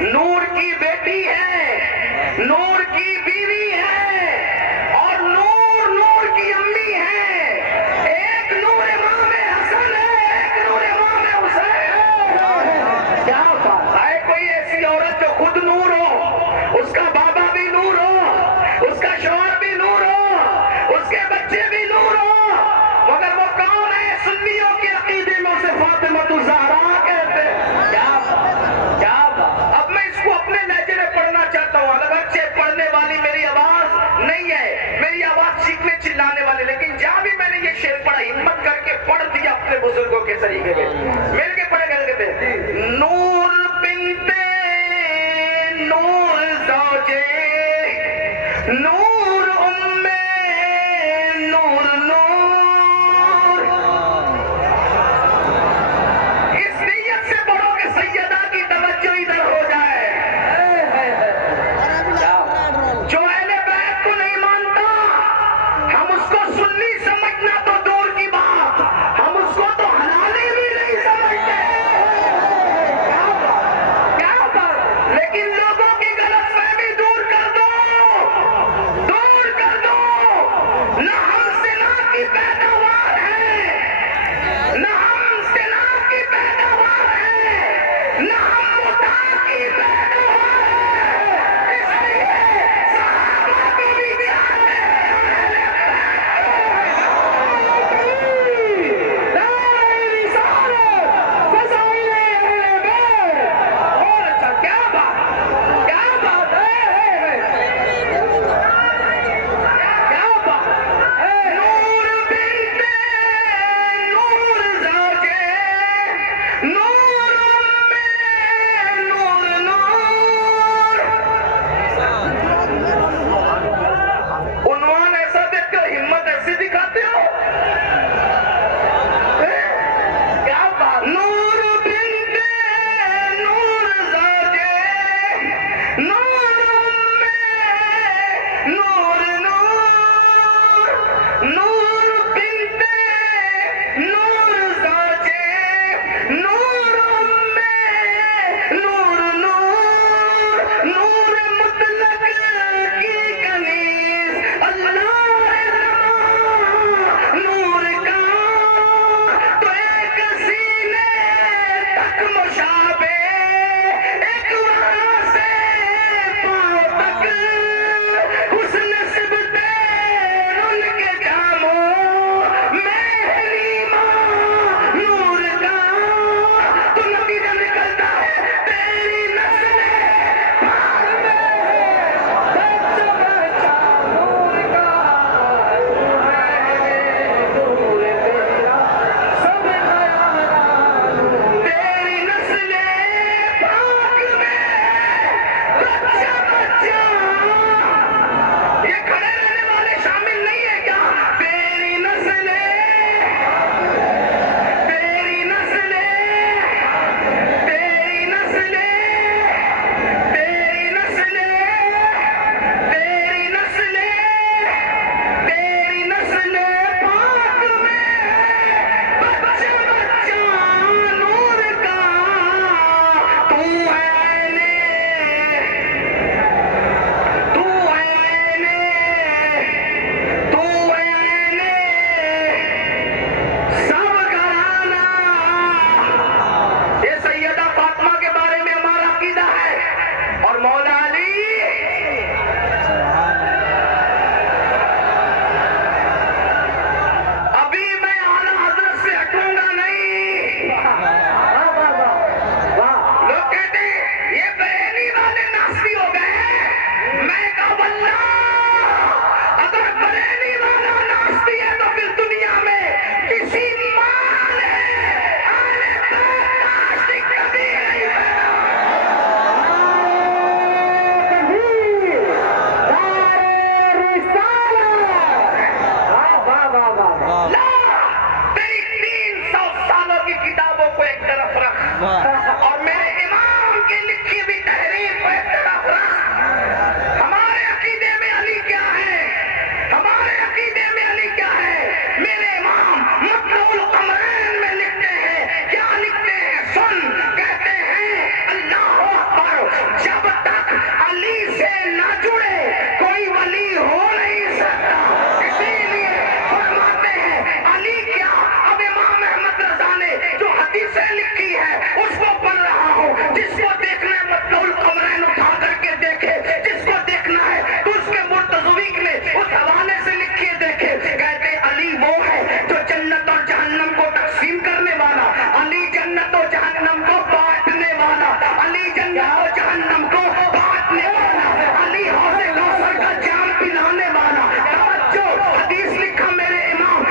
نور کی بیٹی ہے، نور کی بیوی ہے، اور نور نور کی امی ہے۔ ایک نور امام حسن ہے، ایک نور امام حسین ہے۔ کیا بات ہے؟ کوئی ایسی عورت جو خود نور ہو، اس کا بابا بھی نور ہو، اس کا شوہر بھی نور ہو، اس کے بچے بھی نور ہو، مگر وہ کون ہے؟ سنیوں کے عقیدے میں اسے فاطمہ الزہرا کہتے ہیں۔ کیا بات؟ اب میں اس کو اپنے لہجے میں پڑھنا چاہتا ہوں، اگرچہ پڑھنے والی میری آواز نہیں ہے، میری آواز سیکھنے چلانے والی، لیکن جہاں بھی میں نے یہ شعر پڑھا ہمت کر کے پڑھ دیا اپنے بزرگوں کے طریقے میں، مل کے پڑھے گئے کہتے ہیں نور بنتے نور زوجے نور امے نور نور۔ اس نیت سے پڑھو کہ سیدہ کی توجہ ادھر ہو جائے۔ جو اہل بیت کو نہیں مانتا، ہم اس کو سنی سمجھنا تو دور کی بات، ہم اس کو تو حلالی بھی نہیں سمجھتے۔ کیا بات؟ لیکن لوگوں کی غلط فہمی دور کر دو، دور کر دو۔ نہ ہم زنا کی پیداوار ہیں، نہ ہم زنا کی پیداوار ہیں، نہ ہم متاع کی پیداوار ہیں۔ اس لیے صحابہ کو بھی دھیان میں اور اچھا کیا بات، کیا بات ہے، کیا بات۔ نور بنتے نور زوجے نور امے نور نور۔ اللہ و جہنم کو بانٹنے والا، علی حوض کوثر کا جام پلانے والا۔ توجہ، حدیث لکھا میرے امام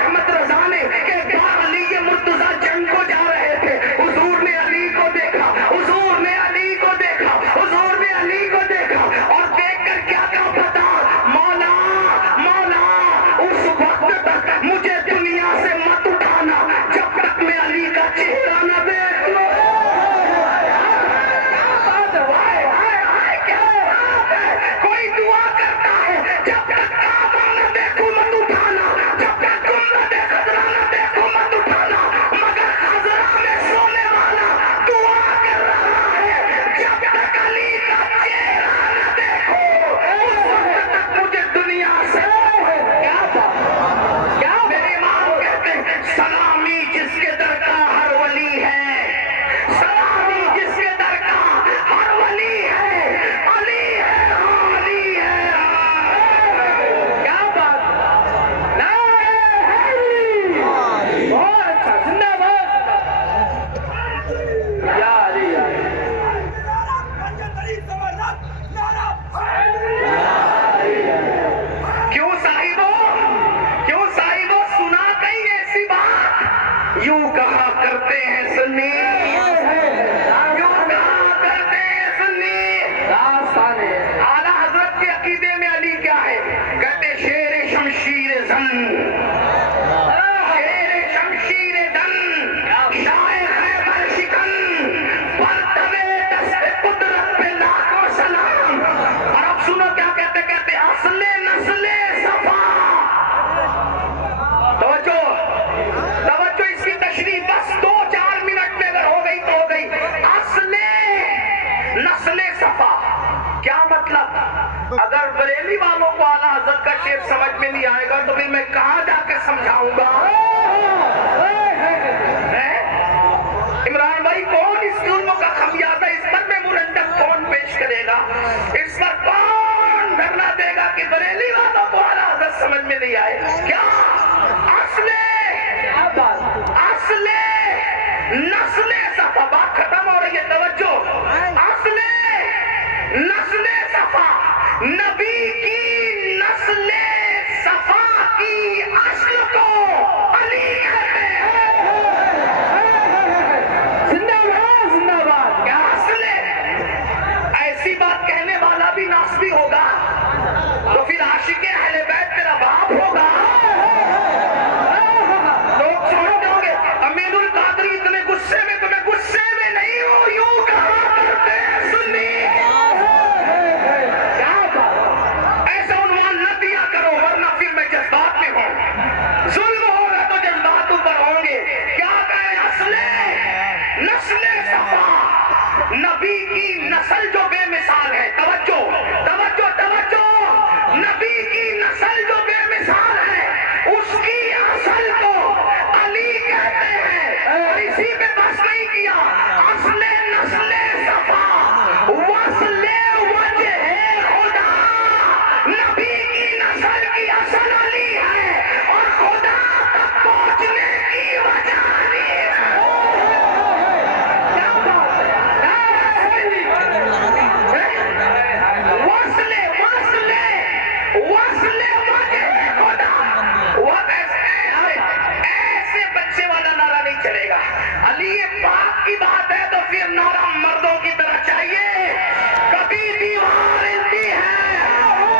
احمد رضا نے کہ علی مرتضیٰ جنگ کو جا رہے تھے، حضور نے علی کو دیکھا، حضور نے علی کو دیکھا، حضور نے علی کو دیکھا اور دیکھ کر کیا کہا پتا، مولا مولا اس وقت تک مجھے دنیا سے مت اٹھانا جب تک میں علی کا چہرہ نہ دیکھ لوں۔ کوئی دعا کرتا ہے جب تک کعبہ نہ دیکھوں مت اٹھانا، جب تک گنبد خضرا نہ دیکھوں مت اٹھانا، مگر خضرا میں سونے والا دعا کر رہا ہے جب تک علی کا چہرہ نہ دیکھوں اس وقت تک مجھے دنیا سے کیا میرے امام کہتے ہیں سلامی جس کے در کا ہر ولی ہے، سلامی جس کے در کا ہر ولی ہے، علی ہے علی ہے۔ کیا بات، بہت اچھا، زندہ باد یا علی یا علی۔ کیوں صاحبوں سنا کہیں ایسی بات، یوں کہا کرتے ہیں سنی، یوں کہا کرتے ہیں سنی۔ اعلیٰ حضرت کے عقیدے میں علی کیا ہے؟ کہتے شیر شمشیر زن، شیر شمشیر زن، شاہ خیبر شکن، پرتوے دست قدرت پہ لاکھوں سلام۔ اور اب سنو کیا کہتے اصل نسل صفا۔ توجہ اس کی تشریح بس 2-4 منٹ میں اگر ہو گئی تو ہو گئی۔ اصل نسل صفا کیا مطلب؟ اگر بریلی والوں کو اعلیٰ حضرت کا شعر سمجھ میں نہیں آئے گا تو پھر میں کہاں جا کے سمجھاؤں گا؟ عمران بھائی کون اس ظلم کا خمیازہ اس پر میں مرنڈک کون پیش کرے گا؟ اس پر کون دھرنا دے گا کہ بریلی والوں کو اعلیٰ حضرت سمجھ میں نہیں آئے؟ کیا اصل نسل صفا، بات ختم ہو رہی ہے، توجہ، اصل نسل صفا، نبی کی نسل صفا کی اصل کو علی کہتے ہیں۔ زندہ باد زندہ باد۔ کیا اصل ہے؟ ایسی بات کہنے والا بھی ناصبی ہوگا تو پھر عاشق اہل بیت تیرا باپ ہوگا۔ لوگ سمجھتے ہوں گے امین القادری اتنے غصے میں، تو میں غصے میں نہیں ہوں، یوں کہا کرتے ہیں سنی۔ کیا بات، ایسا عنوان نہ دیا کرو ورنہ پھر میں جذبات میں ہوں، ظلم ہوگا تو جذباتوں پر ہوں گے۔ کیا کہیں اصل نسل صفا، نبی کی نسل جو بے مثال ہے، توجہ توجہ توجہ، نبی کی نسل جو بے مثال ہے اس کی اصل کو علی کہتے ہیں۔ اور اسی پہ بس نہیں کیا، اصل نسل صفا وصل وجہ خدا، نبی کی نسل کی اصل علی ہے اور خدا تک پہنچنے کی وجہ علی ہے۔ کیا بات ہے؟ وصل وجہ خدا، وہ ایسے بچے والا نعرہ نہیں چلے گا۔ علی پاک کی بات ہے تو پھر نعرہ مردوں کی طرح چاہیے، کبھی دیوار ہلتی ہے،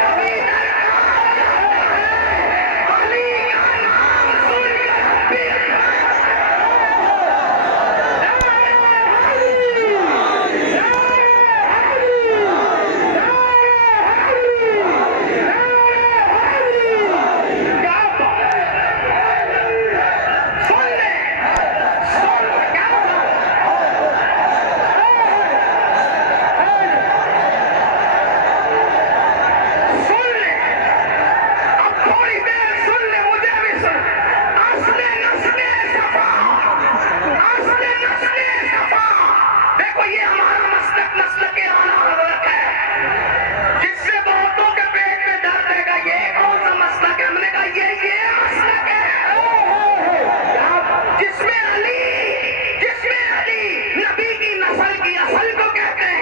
کبھی درگاہ جاتا ہے، علی کا نام سن کر پھر نسل کی اصل کو کہتے ہیں۔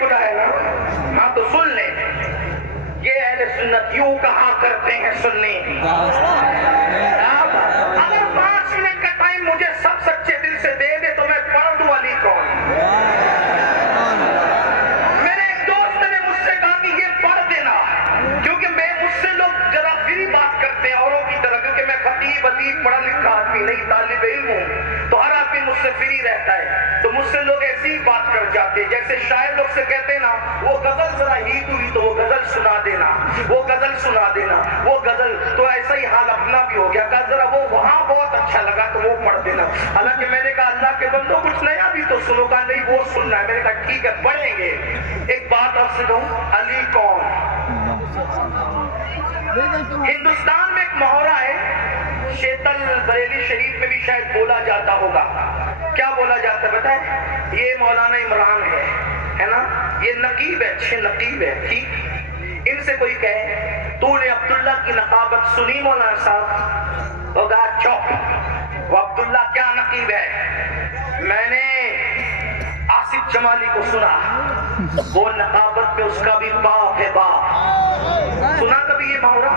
بلایا نا؟ ہاں تو سن لے، یہ اہل سنت یوں کہا کرتے ہیں سنی، اگر 5 منٹ کا ٹائم مجھے سب سچے دل سے دے دے تو میں پڑھ دوں علی کون۔ میرے ایک دوست نے مجھ سے کہا کہ یہ پڑھ دینا، کیونکہ مجھ سے لوگ ذرا فری بات کرتے ہیں اوروں کی طرح، کیونکہ میں خطیب ادیب پڑھا لکھا آدمی نہیں، طالب علم ہوں، تو ہر آدمی مجھ سے فری رہتا ہے، تو مجھ سے لوگ ایسی ہی بات کر جاتے ہیں، جیسے شاعر لوگ سے کہتے ہیں نا وہ غزل ذرا ہیٹ ہوئی تو وہ غزل سنا دینا، وہ غزل سنا دینا، وہ غزل، تو ایسا ہی حال اپنا بھی ہو گیا، کہا ذرا وہ وہاں بہت اچھا لگا تو وہ پڑھ دینا۔ حالانکہ میں نے کہا اللہ کے بندو کچھ نیا بھی تو سنو، کہا نہیں وہ سننا ہے، میں نے کہا ٹھیک ہے پڑھیں گے۔ ایک بات آپ سے کہوں، علی کون؟ ہندوستان میں ایک محاورہ ہے، شیتل بریلی شریف میں بھی شاید بولا جاتا ہوگا، کیا بولا جاتا ہے بتائیں؟ یہ مولانا عمران ہے نا، یہ نقیب ہے، اچھے نقیب ہے، ٹھیک، ان سے کوئی کہے تو نے عبداللہ کی نقابت سنی مولانا صاحب، ہوگا چوپ، وہ عبداللہ کیا نقیب ہے؟ میں نے آصف جمالی کو سنا، وہ نقابت میں اس کا بھی باپ ہے، باپ، سنا کبھی یہ محاورہ؟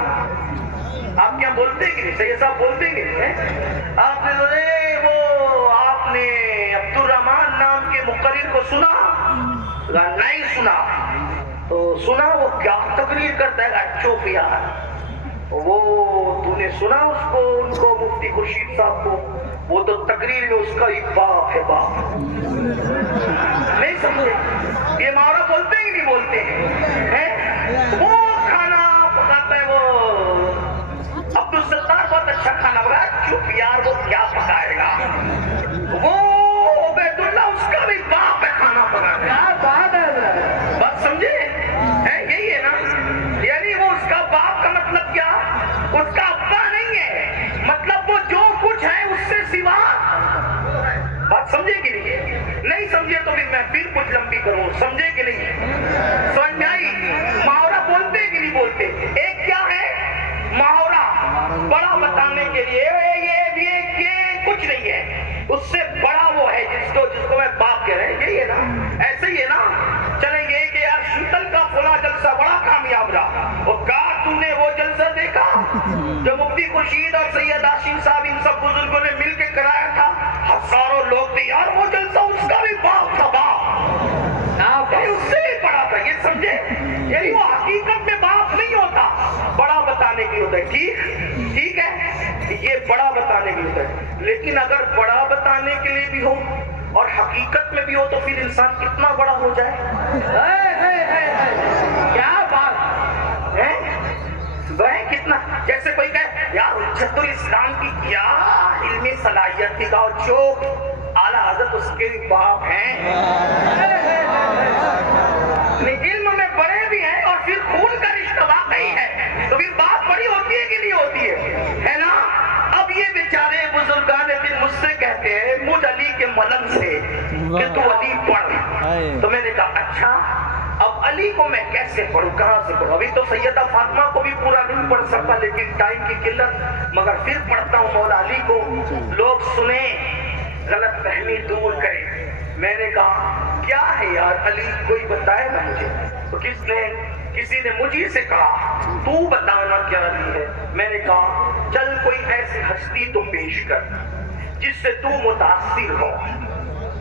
آپ کیا بولتے ہیں کہ نہیں؟ سید صاحب بولتے ہیں کہ نہیں؟ آپ نے عبد الرحمن نام کے مقرر کو سنا؟ نہیں سنا، تو سنا وہ کیا تقریر کرتا ہے؟ چوپ یار، وہ تو نے سنا اس کو، ان کو مفتی خورشید صاحب کو، وہ تو تقریر میں اس کا ہی باپ ہے، باپ، نہیں سمجھے؟ یہ محاورہ بولتے ہیں کہ نہیں بولتے ہیں؟ وہ کھانا پکاتا ہے وہ عبدالستار، بہت اچھا کھانا بنا، چپ یار وہ کیا پکائے گا، وہ عبید اللہ اس کا بھی باپ ہے کھانا پکانے، بات سمجھے؟ یہی ہے نا، یعنی وہ اس کا باپ کا مطلب کیا؟ اس کا ابا نہیں ہے، مطلب وہ جو کچھ ہے اس سے سوا، بات سمجھے کہ نہیں؟ نہیں سمجھے تو پھر میں پھر کچھ لمبی کروں، سمجھے کہ نہیں؟ سمجھ میں آئی؟ محاورہ بولتے کہ نہیں بولتے؟ ایک کیا ہے محاورہ بڑا بتانے کے لیے، یہ کچھ نہیں ہے، اس سے بڑا وہ ہے جس کو میں باپ کہہ رہے ہیں، یہی ہے نا، ایسے ہی ہے نا، چلیں گے کہ یار شیتل کا فلاں جلسہ بڑا کامیاب رہا، وہ کہا تو نے وہ جلسہ دیکھا جو مفتی خورشید اور سید ہاشم صاحب ان سب بزرگوں نے مل کے کرایا تھا، ہزاروں لوگ تھے یار، وہ جلسہ اس کا بھی باپ تھا، باپ، اس سے بھی بڑا تھا، یہ سمجھے؟ یعنی وہ حقیقت میں باپ نہیں ہوتا، بڑا بتانے کی ہوتا ہے، ٹھیک ہے، یہ بڑا بتانے کی ہوتا ہے، لیکن اگر بڑا بتانے کے لیے بھی ہو اور حقیقت میں بھی ہو تو پھر انسان کتنا بڑا ہو جائے، کیا بات ہے، کتنا، جیسے کوئی کہے یار حجت الاسلام کی کیا علمی صلاحیت تھی، اور جو اعلیٰ حضرت اس کے باپ ہیں، علم میں بڑے بھی ہیں اور پھر خون کا رشتہ واقعی ہے، تو پھر بات بڑی ہوتی ہے کہ نہیں ہوتی ہے نا؟ اب یہ بیچارے بزرگان دل مجھ سے کہتے ہیں مجھ علی کے ملنگ سے کہ تو علی پڑھ، تو میں نے کہا اچھا اب علی کو میں کیسے پڑھوں، کہاں سے پڑھوں؟ ابھی تو سیدہ فاطمہ کو بھی پورا نہیں پڑھ سکتا، لیکن ٹائم کی قلت، مگر پھر پڑھتا ہوں مولا علی کو، لوگ سنیں، غلط فہمی دور کریں۔ میں نے کہا کیا ہے یار علی، کوئی بتائے نا مجھے، تو کسی نے مجھے سے کہا تو بتانا کیا علی ہے؟ میں نے کہا چل کوئی ایسی ہستی تو پیش کر جس سے تو متاثر ہو،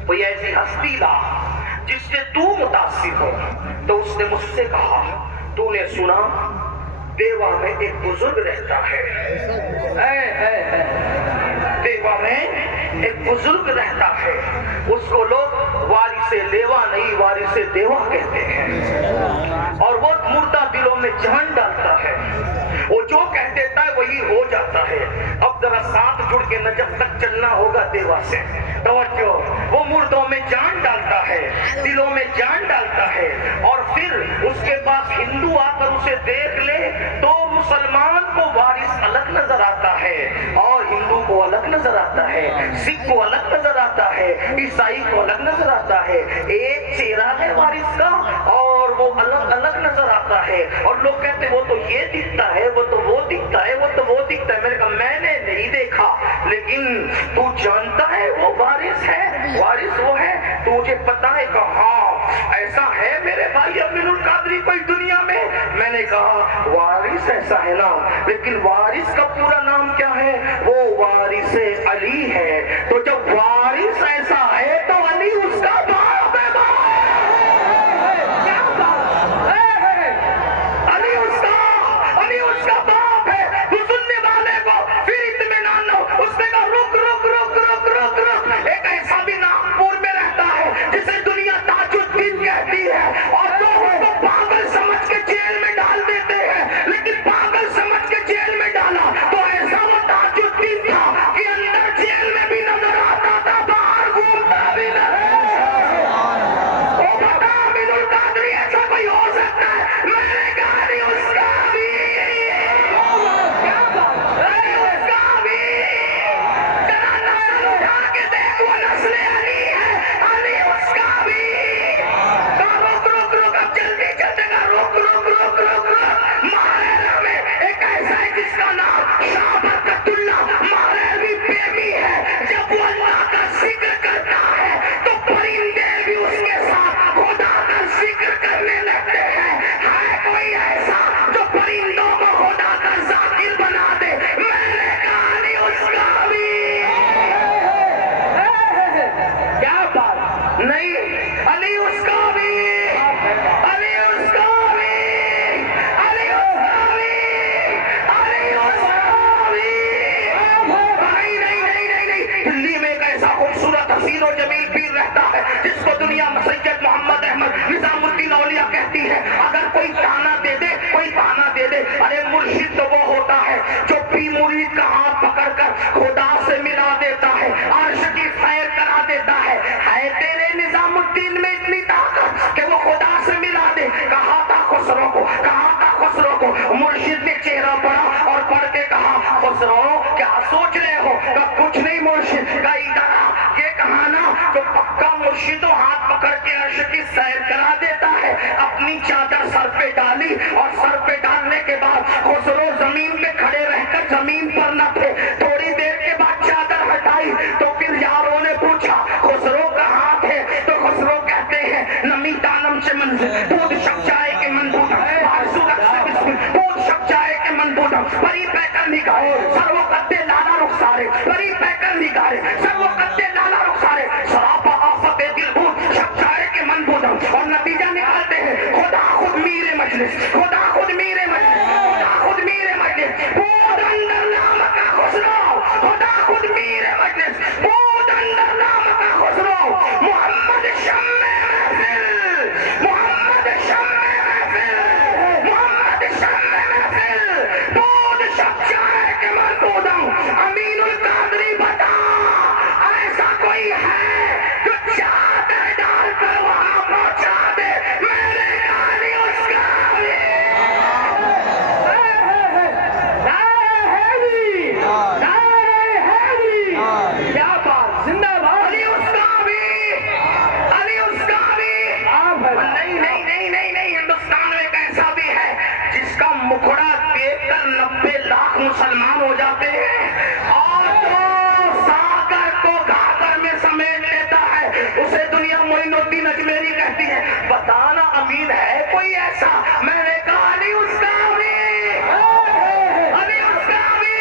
کوئی ایسی ہستی لا جس سے تو متاثر ہو، تو اس نے مجھ سے کہا تو نے سنا دیوا میں ایک بزرگ رہتا ہے، دیوا میں ایک بزرگ رہتا ہے، اس کو لوگ وارث لیوا نہیں وارث دیوا کہتے ہیں، اور وہ مردہ دلوں میں جان ڈالتا ہے، وہ جو کہہ دیتا ہے وہی ہو جاتا ہے۔ اب ذرا ساتھ جڑ کے نجف تک چلنا ہوگا دیوا سے، توجہ، وہ مردوں میں جان ڈالتا ہے، دلوں میں جان ڈالتا ہے، اور پھر اس کے پاس ہندو آ کر اسے دیکھ لے تو مسلمان کو وارث الگ نظر آتا ہے اور ہندو کو الگ نظر آتا ہے، سکھ کو الگ نظر آتا ہے، عیسائی کو الگ نظر آتا ہے، ایک چہرہ ہے وارث کا اور وہ الگ الگ نظر آتا ہے، اور لوگ کہتے ہیں وہ تو یہ دکھتا ہے، وہ تو وہ دکھتا ہے، وہ تو وہ دکھتا ہے۔ میں نے کہا میں نے نہیں دیکھا دیکھا, لیکن تو جانتا ہے وہ وارث ہے, وارث وہ ہے, تجھے پتا ہے کہ ہاں ایسا ہے میرے بھائی امین القادری کوئی دنیا میں؟ میں نے کہا وارث ایسا ہے نا, لیکن وارث کا پورا نام کیا ہے؟ وہ وارث علی ہے. تو جب وارث ایسا ہے تو علی اس کا باپ ہے. علی اس کا باپ ہے. تو سننے والے کو پھر اطمینان نہ ہو. اس نے کہا رک رک رک رک رک رک, ایک ایسا بھی ناگپور میں رہتا ہے جسے دنیا تاج الدین کہتی ہے, اور لوگ اس کو پاگل سمجھ کے جیل میں ڈال دیتے ہیں, لیکن پاگل سمجھ کے جیل میں ڈالا تو ایسا وہ تاج الدین تھا کہ اندر جیل میں بھی نظر آتا تھا, باہر گھومتا بھی نہیں. وہ بتا امین القادری ایسا کوئی ہو سکتا ہے؟ میں نے کہا نہیں اس کا بھی, اس کا بھی. ذرا نسل اٹھا کے دیکھ, وہ نسل علی ہے, علی اس کا بھی. رک رک رک, اب جلدی چلتے گا, رک رک رک رک رک. ماریرا میں ایک ایسا ہے جس کا نام شاہ برکت اللہ ماریروی بیوی ہے. جب وہ اللہ کا ذکر کرتا ہے تو پرندے بھی اس کے ساتھ خدا کا ذکر کرنے لگتے ہیں. ہے کوئی ایسا جو پرندوں کو خدا کا ذاکر بنا دے؟ میں نے کہا نہیں اس کا بھی. کیا بات نہیں, علی اس کا بھی, علی اس کا بھی, علی اس کا بھی, علی اس کا بھی. نہیں نہیں نہیں نہیں نہیں, دلی میں ایک ایسا خوبصورت حسین و جمیل پیر رہتا ہے جس کو دنیا سید محمد احمد نظام الدین اولیاء کہتی ہے. اگر کوئی تانا دے دے, کوئی تانا دے دے, ارے مرشد تو وہ ہوتا ہے جو بھی مرید کا ہاتھ پکڑ کر خدا سے ملا دیتا ہے, عرش کی سیر کرا دیتا ہے. ہے تیرے نظام الدین میں اتنی طاقت کہ وہ خدا سے ملا دے؟ کہا تھا خسرو کو, کہا تھا خسرو کو. مرشد نے چہرہ پڑھا اور پڑھ کے کہا خسرو کیا سوچ رہے ہو؟ کہ کچھ نہیں مرشد. کا ادھر آ, یہ کہانا جو پکا مرشد و ہاتھ پکڑ کے عرش کی سیر کرا دیتا ہے. اپنی چادر سر پہ ڈالی اور سر پہ ڈالنے کے بعد خسرو زمین پہ کھڑے رہ کر زمین پر نہ تھے. تھوڑی دیر کے بعد چادر ہٹائی تو پھر یاروں نے پوچھا خسرو کہاں تھے؟ تو خسرو کہتے ہیں نمی دانم سے منزل بود شک جائے کہ من بودم, صورت سے بسم بود شک جائے کہ من بودم. پری پیکر نگاہے سر وہ قدے لالا رخسارے, پری پیکر نگاہے سر وہ قدے لالا رخسارے. سراپا آفت دل بود شک جائے کہ من بودم. اور نتیجہ نکالتے ہیں خدا خود میرے مجلس, خدا خود میرے مجلس, خدا خود میرے مجلس. بود اندر نام کا خسرو, خدا خود میرے مجلس. بود اندر نام کا خسرو. محمد شمع محفل, محمد شمع محفل, محمد شمع محفل. بود شک جائے کہ من بودم. امین القادری بتا ایسا کوئی ہے جو چادر ڈال کر وہاں پہنچا دے؟ میں نے کہا نہیں اس کا بھی. کیا بات, زندہ باد. علی اس کا بھی, علی اس کا بھی. نہیں نہیں نہیں نہیں نہیں, ہندوستان میں ایک ایسا بھی ہے جس کا مکھڑا دیکھ کر 90 لاکھ مسلمان ہو جاتے ہیں, اور جو ساگر کو گھاگر میں سمیٹ لیتا ہے اسے دنیا معین الدین اجمیری کہتی ہے. بتانا امین ہے کوئی ایسا؟ میں نے کہا علی اس کا بھی, علی اس کا بھی.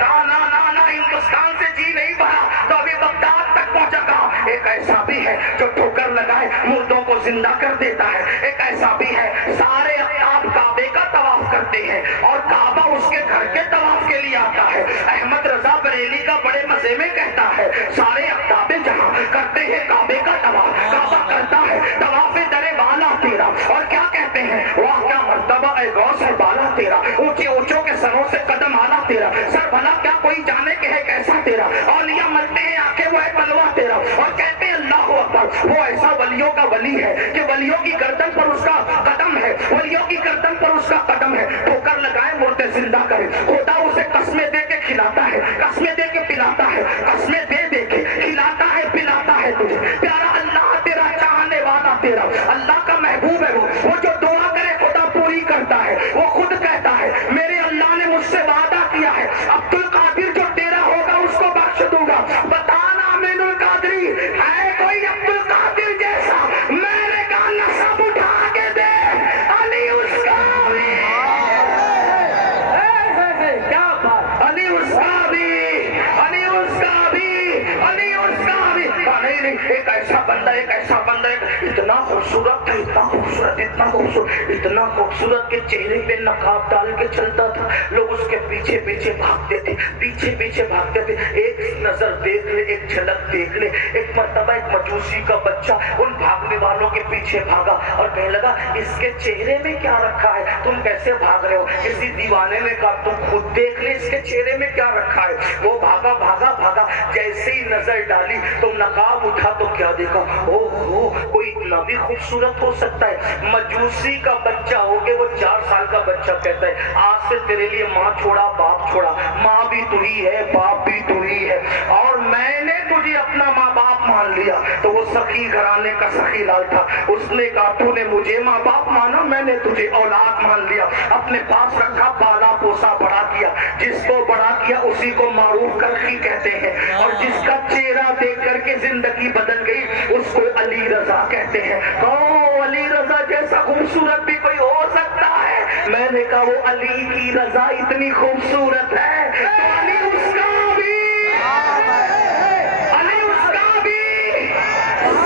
نا نا نا نا, ہندوستان سے جی نہیں بھرا تو ابھی بغداد تک پہنچا. کہا ایک ایسا بھی ہے جو ٹھوکر لگائے مردوں کو زندہ کر دیتا ہے. ایک ایسا بھی ہے سارے اقطاب کعبے کا طواف کرتے ہیں اور کعبہ اس کے گھر کے طواف کے لیے آتا ہے. احمد رضا بریلی کا بڑے مزے میں کہتا ہے سارے اقطاب جہاں کرتے ہیں کعبے کا طواف, کعبہ کرتا ہے طواف درے والا تیرا. اور کیا کہتے ہیں, واہ کیا مرتبہ اے غوث ہے بالا تیرا, اونچے اونچوں کے سروں سے قدم آلا تیرا. سر بھلا کیا کوئی جانے کہ ہے کیسا تیرا, اولیاء ملتے ہیں آنکھیں وہ ہے بلوا تیرا. اور کہتے ہیں اللہ اکبر, وہ ایسا ولیوں کا ولی ہے کہ ولیوں کی گردن پر اس کا قدم ہے, ولیوں کی گردن پر اس کا قدم ہے. ٹھوکر لگائے مردے زندہ کرے, خدا اسے قسمیں دے کے کھلاتا ہے, قسمیں دے کے پلاتا ہے, قسمیں دے دے کے کھلاتا ہے پلاتا ہے تجھے. پیارا اللہ تیرا, چاہنے والا تیرا, اللہ کا محبوب ہے وہ جو دعا کرے خدا پوری کرتا ہے. وہ خود کہتا ہے میرے اللہ نے مجھ سے وعدہ کیا ہے عبد القادر جو خوبصورت تھا، اتنا خوبصورت، اتنا خوبصورت، اتنا خوبصورت کہ چہرے پہ نقاب ڈال کے چلتا تھا، لوگ اس کے پیچھے پیچھے بھاگتے تھے، پیچھے پیچھے بھاگتے تھے، ایک نظر دیکھ لے، ایک جھلک دیکھ لے۔ ایک مرتبہ ایک مجوسی کا بچہ ان بھاگنے والوں کے پیچھے بھاگا اور کہنے لگا اس کے چہرے میں کیا رکھا ہے، تم کیسے بھاگ رہے ہو؟ کسی دیوانے نے کہا تم خود دیکھ لے اس کے چہرے میں کیا رکھا ہے۔ وہ بھاگا بھاگا بھاگا، جیسے ہی نظر ڈالی تو نقاب اٹھا تو کیا دیکھا، اوہ کوئی اتنا بھی خوبصورت ہو سکتا ہے؟ مجوسی کا بچہ ہو کے وہ 4 سال کا بچہ کہتا ہے آج سے تیرے لیے ماں چھوڑا باپ چھوڑا، ماں بھی تو ہی ہے باپ بھی تو ہی ہے، اور میں نے تجھے اپنا ماں باپ مان لیا۔ تو وہ سخی گھرانے کا سخی لال تھا، اس نے کہا تو نے مجھے ماں باپ مانا، میں نے تجھے اولاد مان لیا، اپنے پاس رکھا، پالا پوسا بڑا کیا، جس کو بڑا کیا اسی کو معروف کرخی کہتے ہیں، اور جس کا چہرہ دیکھ کر کے زندگی بدل گئی اس کو علی رضا کہتے ہیں۔ کہو علی رضا جیسا خوبصورت بھی کوئی ہو سکتا ہے؟ میں نے کہا وہ علی کی رضا اتنی خوبصورت ہے تو علی اس کا بھی، علی اس کا بھی،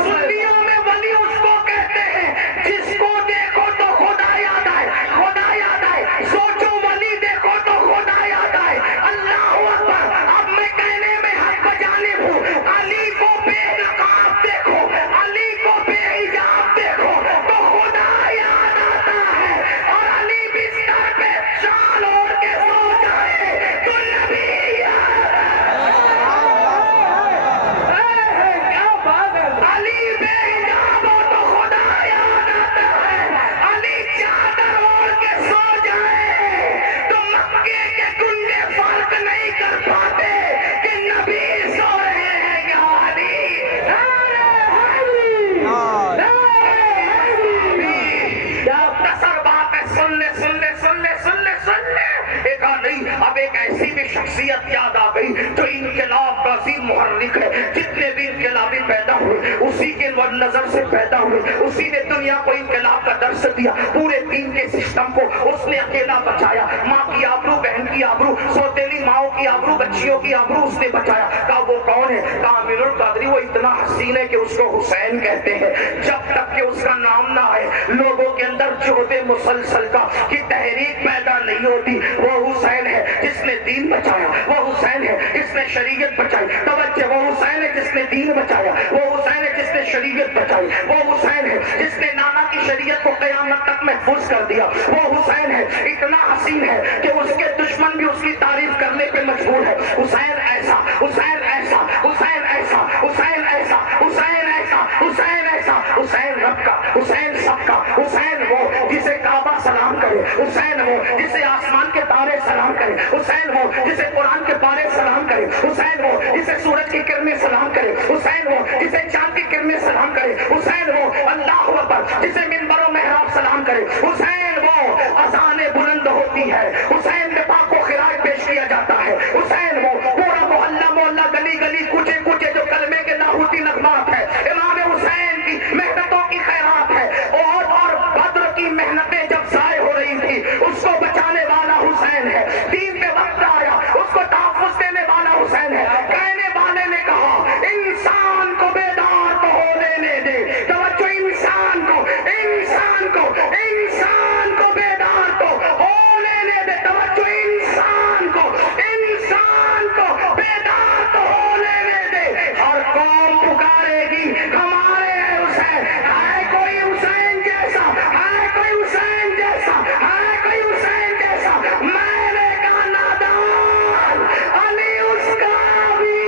سنیوں میں ولی اس کو کہتے ہیں جس کو دیکھو تو خدا یاد آئے، خدا یاد آئے، سوچو ولی دیکھو تو خدا یاد آئے۔ اللہ اکبر۔ اب میں کہنے میں حق بجانب ہوں، علی کو بے نقاب دیکھو، علی کو بے حجاب دیکھو تو خدا یاد آتا ہے، اور علی بستر پہ شال اوڑھ کے سو جائے تو نبی یاد علی بے حجاب ہو تو خدا یاد آتا ہے، علی چادر اوڑھ کے سو جائے تو مکے کے کنڈے فرق نہیں کر پاتے کہ نبی سو رہے ہیں یا علی۔ کیا مختصر بات ہے، سن لے سن لے سن لے سن لے سن لے۔ ایک نہیں، اب ایک ایسی بھی شخصیت یاد آ گئی جو انقلاب کا عظیم محرک ہے، جتنے بھی انقلابی پیدا ہوئے اسی کے نظر سے پیدا ہوئے، اسی نے دنیا کو انقلاب کا درس دیا، پورے دین کے سسٹم کو اس نے اکیلا بچایا، ماں کی آبرو، بہن کی آبرو، سوتیلی ماؤں کی آبرو، بچیوں کی آبرو اس نے بچایا۔ کہا وہ کون ہے؟ کہا امیر القادری، وہ اتنا حسین ہے کہ اس کو حسین کہتے ہیں، جب تک کہ اس کا نام نہ آئے لوگوں کے اندر جوہد مسلسل کا کی تحریک پیدا نہیں ہوتی۔ وہ حسین ہے جس نے دین بچایا، وہ حسین ہے جس نے شریعت بچائی، توجہ، وہ حسین ہے جس نے دین بچایا، وہ حسین ہے جس نے شریعت بچائی، وہ حسین ہے جس نے نانا کی شریعت کو قیامت تک محفوظ کر دیا، وہ حسین ہے اتنا حسین ہے کہ اس کے دشمن بھی اس کی تعریف کرنے پہ مجبور ہے۔ حسین ایسا، حسین ایسا، حسین ایسا، حسین ایسا، حسین ایسا، حسین ایسا، حسین رب کا، حسین سب کا، حسین وہ جسے کعبہ سلام کرے، حسین وہ جسے آسمان کے تارے سلام کرے، حسین وہ جسے قرآن کے پارے سلام کرے، حسین وہ جسے سورج کی کرنیں سلام کرے، حسین وہ جسے چاند کی کرنیں سلام کرے، حسین وہ اللہ اکبر جسے منبر و محراب سلام کرے، حسین وہ اذان بلند ہوتی ہے، حسین کے پاک کو خراج پیش کیا جاتا ہے، حسین وہ پورا محلہ محلہ گلی گلی کوچے کوچے جو کلمے کے لاہوتی نغمات ہے، امام حسین کی محنتوں کی خیرات ہے، اور بدر کی محنتیں جب ضائع ہو رہی تھی اس کو بچانے والا حسین ہے، دین پہ وقت آیا اس کو تحفظ دینے والا حسین ہے۔ کہنے والے نے کہا انسان کو بیدار تو ہو لینے دے، توجہ، انسان کو انسان کو بیدار تو ہو لینے دے، توجہ، انسان کو بیدار تو ہو لینے دے، ہر قوم پکارے گی ہمارے حسین، ہے کوئی حسین جیسا، ہے کوئی حسین جیسا، ہے کوئی حسین جیسا، میں نے کہا نادان علی اس کا بھی،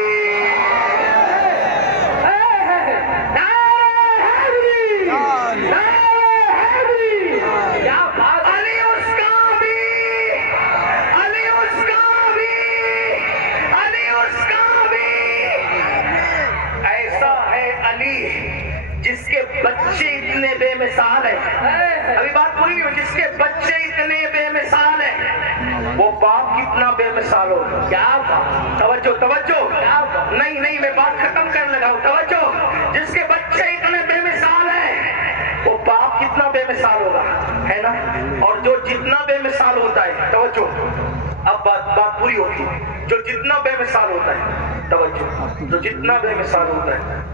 علی اس کا بھی، علی اس کا بھی، علی اس کا بھی۔ ایسا ہے علی جس کے بچے اتنے بے مثال ہیں، ابھی بات پوری ہو، جس کے بچے اتنے بے مثال ہیں وہ باپ کتنا بے مثال ہو۔ کیا توجہ، توجہ، نہیں نہیں میں بات ختم کرنے لگا ہوں، توجہ، جس کے بچے اتنے بے مثال ہیں وہ باپ کتنا بے مثال ہوگا، ہے نا؟ اور جو جتنا بے مثال ہوتا ہے، توجہ، اب بات پوری ہوگی، جو جتنا بے مثال ہوتا ہے، توجہ، جو جتنا بے مثال ہوتا ہے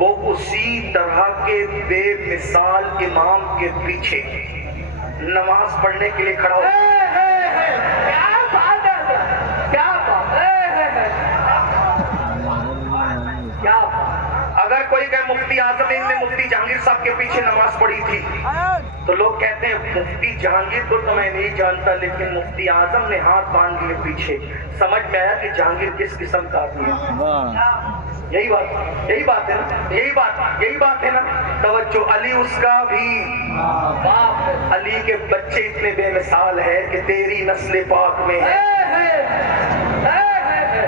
وہ اسی طرح کے بے مثال امام کے پیچھے نماز پڑھنے کے لیے کھڑا ہو. کیا بات ہے، کیا بات ہے، کیا بات. اگر کوئی کہے مفتی اعظم نے مفتی جہانگیر صاحب کے پیچھے نماز پڑھی تھی تو لوگ کہتے ہیں مفتی جہانگیر کو تو میں نہیں جانتا، لیکن مفتی اعظم نے ہاتھ باندھ لیے پیچھے. سمجھ میں آیا کہ جہانگیر کس قسم کا آدمی ہے. یہی بات ہے نا، یہی بات ہے نا. توجہ، علی اس کا بھی باپ، علی کے بچے اتنے بے مثال ہے کہ تیری نسل پاک میں ہے.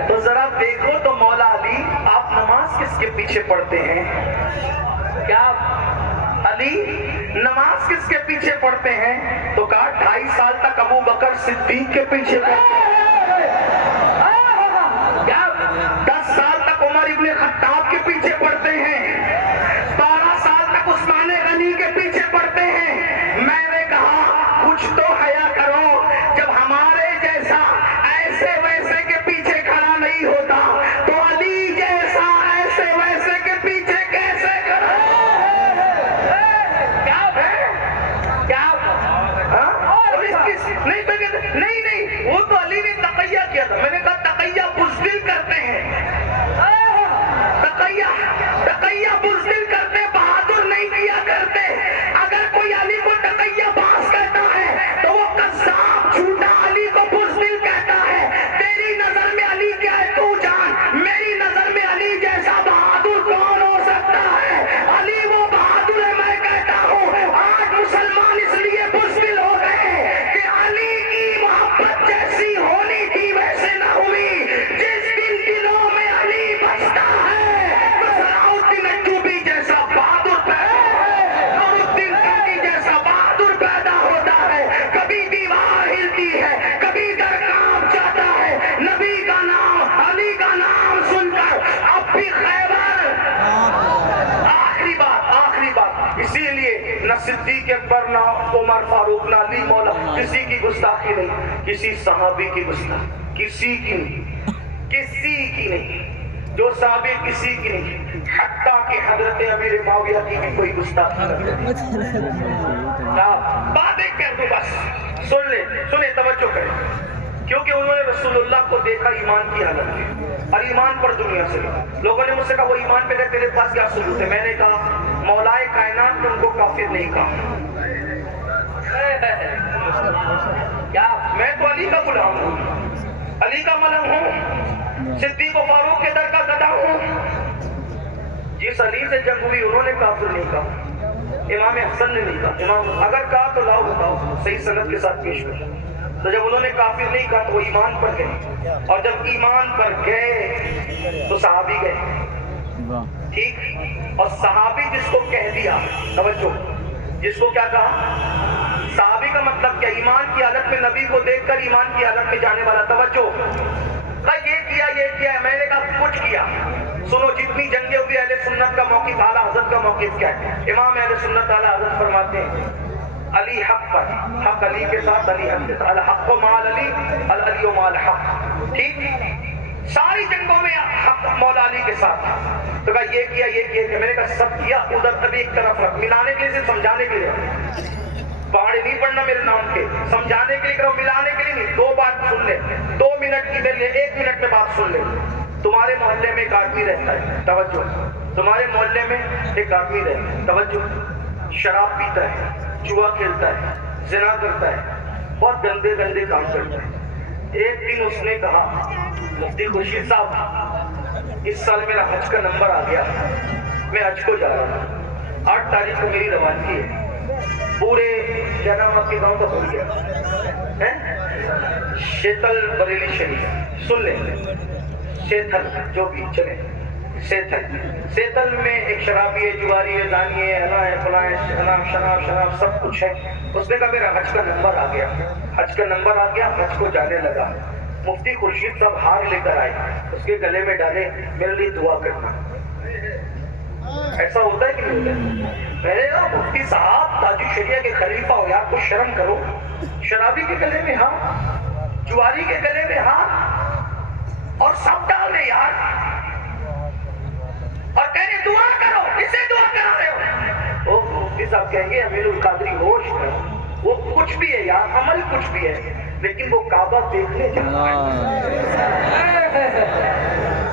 تو ذرا دیکھو تو مولا علی آپ نماز کس کے پیچھے پڑھتے ہیں؟ کیا علی نماز کس کے پیچھے پڑھتے ہیں؟ تو کہا 2.5 سال تک ابو بکر صدیق کے پیچھے پڑھتے ہیں. 10 سال تک عمر ابن خطاب کے پیچھے پڑھتے ہیں. 12 سال تک عثمان غنی کے پیچھے پڑھتے ہیں. میں نے کہا کچھ تو حیا کرو، جب ہمارے جیسا ایسے ویسے کے پیچھے کھڑا نہیں ہوتا تو علی جیسا ایسے ویسے کے پیچھے کیسے کھڑا؟ نہیں، وہ تو علی نے تقیہ کیا تھا. میں نے کہا تقیہ بزدل کرتے ہیں، تقیہ بزدل کرتے، بہادر نہیں کیا کرتے. اگر کوئی علی کو تقیہ باز کہتا ہے تو وہ قذاب جھوٹا علی کو بزدل کہتا ہے. تیری نظر میں علی کیا ہے تو جان، میری نظر میں علی جیسا بہادر کون ہو سکتا ہے؟ علی وہ بہادر ہے. میں کہتا ہوں آج مسلمان اس لیے بزدل ہو گئے کہ علی کی محبت جیسی ہونی تھی ویسے نہ ہوئی. جس دن دلوں میں علی بستا ہے صلاح الدین جیسا بہادر جیسا بہادر پیدا ہوتا ہے. کبھی دیوار ہلتی ہے، کبھی در کانپ جاتا ہے. نبی کا نام، علی کا نام سن کر اب بھی خیبر. آخری بات، اسی لیے نہ صدیق اکبر، نہ عمر فاروق، نہ علی مولا، کسی کی گستاخی نہیں، کسی صحابی کی گستاخی کسی کی نہیں. جو صحابی کسی کی نہیں، حتیٰ کہ حضرت امیر معاویہ کی بھی کوئی گستاخی نہیں. بات ایک کہہ دو بس، سنیں توجہ کریں. کیونکہ انہوں نے رسول اللہ کو دیکھا ایمان کی حالت میں اور ایمان پر دنیا سے. لوگوں نے مجھ سے کہا وہ ایمان پہ گئے، تیرے پاس کیا ثبوت ہے؟ میں نے کہا مولائے کائنات نے ان کو کافر نہیں کہا. کیا میں تو علی کا غلام ہوں، علی کا ملنگ ہوں، صدیق و فاروق کے در کا گدا ہوں. جس علی سے جنگ ہوئی انہوں نے کافر نہیں کہا، امام حسن نے نہیں کہا. امام اگر کہا تو لاؤ بتاؤ، صحیح سند کے ساتھ پیش کرو. تو جب انہوں نے کافر نہیں کہا تو وہ ایمان پر گئے، اور جب ایمان پر گئے تو صحابی گئے. ٹھیک، اور صحابی جس کو کہہ دیا، توجہ، جس کو کیا کہا؟ صحابی کا مطلب کیا؟ ایمان کی حالت میں نبی کو دیکھ کر ایمان کی حالت میں جانے والا. توجہ، کہا یہ کیا ہے. میں نے کہا کچھ کیا. سنو، جتنی جنگیں ہوئی اہل سنت کا موقف، اعلیٰ حضرت کا موقف کیا ہے؟ امام اہل سنت اعلیٰ حضرت فرماتے ہیں علی حق پر، حق علی کے ساتھ، علی حق کے ساتھ، الحق مال علی، العلی مال حق. ٹھیک، ساری جنگوں میں حق مولا علی کے ساتھ. تو کہا یہ کیا. میں نے کہا سب کیا، ادھر ابھی ایک طرف رکھ. ملانے کے لیے صرف سمجھانے کے لیے، پہاڑی نہیں پڑھنا میرے نام کے، سمجھانے کے لیے کرو، ملانے کے لیے نہیں. 2 بات سن لے، 2 منٹ کی دیر، 1 منٹ میں بات سن لے. تمہارے محلے میں ایک آدمی رہتا ہے، توجہ، تمہارے محلے میں ایک آدمی رہتا ہے، توجہ، شراب پیتا ہے، جوا کھیلتا ہے، زنا کرتا ہے، بہت گندے کام کرتا ہے. ایک دن اس نے کہا مفتی خورشید صاحب اس سال میرا حج کا نمبر آ گیا، میں حج کو جا رہا ہوں، 8 تاریخ کو میری روانگی ہے. پورے کیا نام آپ کے گاؤں کا بھول گیا، شیتل بریلی شریف، سن لیں، شیتل جو بھی چلے، سیتل میں ایک شرابی ہے، جواری ہے، زانی ہے، ہنا ہے، فلاں ہے، شناب سب کچھ ہے. اس نے کہا میرا حج کا نمبر آ گیا، حج کو جانے لگا. مفتی خورشید صاحب ہار لے کر آئے، اس کے گلے میں ڈالے، میرے لیے دعا کرنا. ایسا ہوتا ہے کہ نہیں ہوتا ہے؟ میں نے کہا مفتی صاحب تاج الشریعہ کے خلیفہ ہو یار، کچھ شرم کرو. شرابی کے گلے میں ہاتھ، جواری کے گلے میں ہاتھ، اور سب ڈال دے یار. اور کہہ رہے دعا کرو، کسے دعا کرا رہے ہو؟ وہ مفتی صاحب کہیں گے امیر القادری ہوش کر، وہ کچھ بھی ہے یار، عمل کچھ بھی ہے، لیکن وہ کعبہ دیکھنے جا رہا ہے،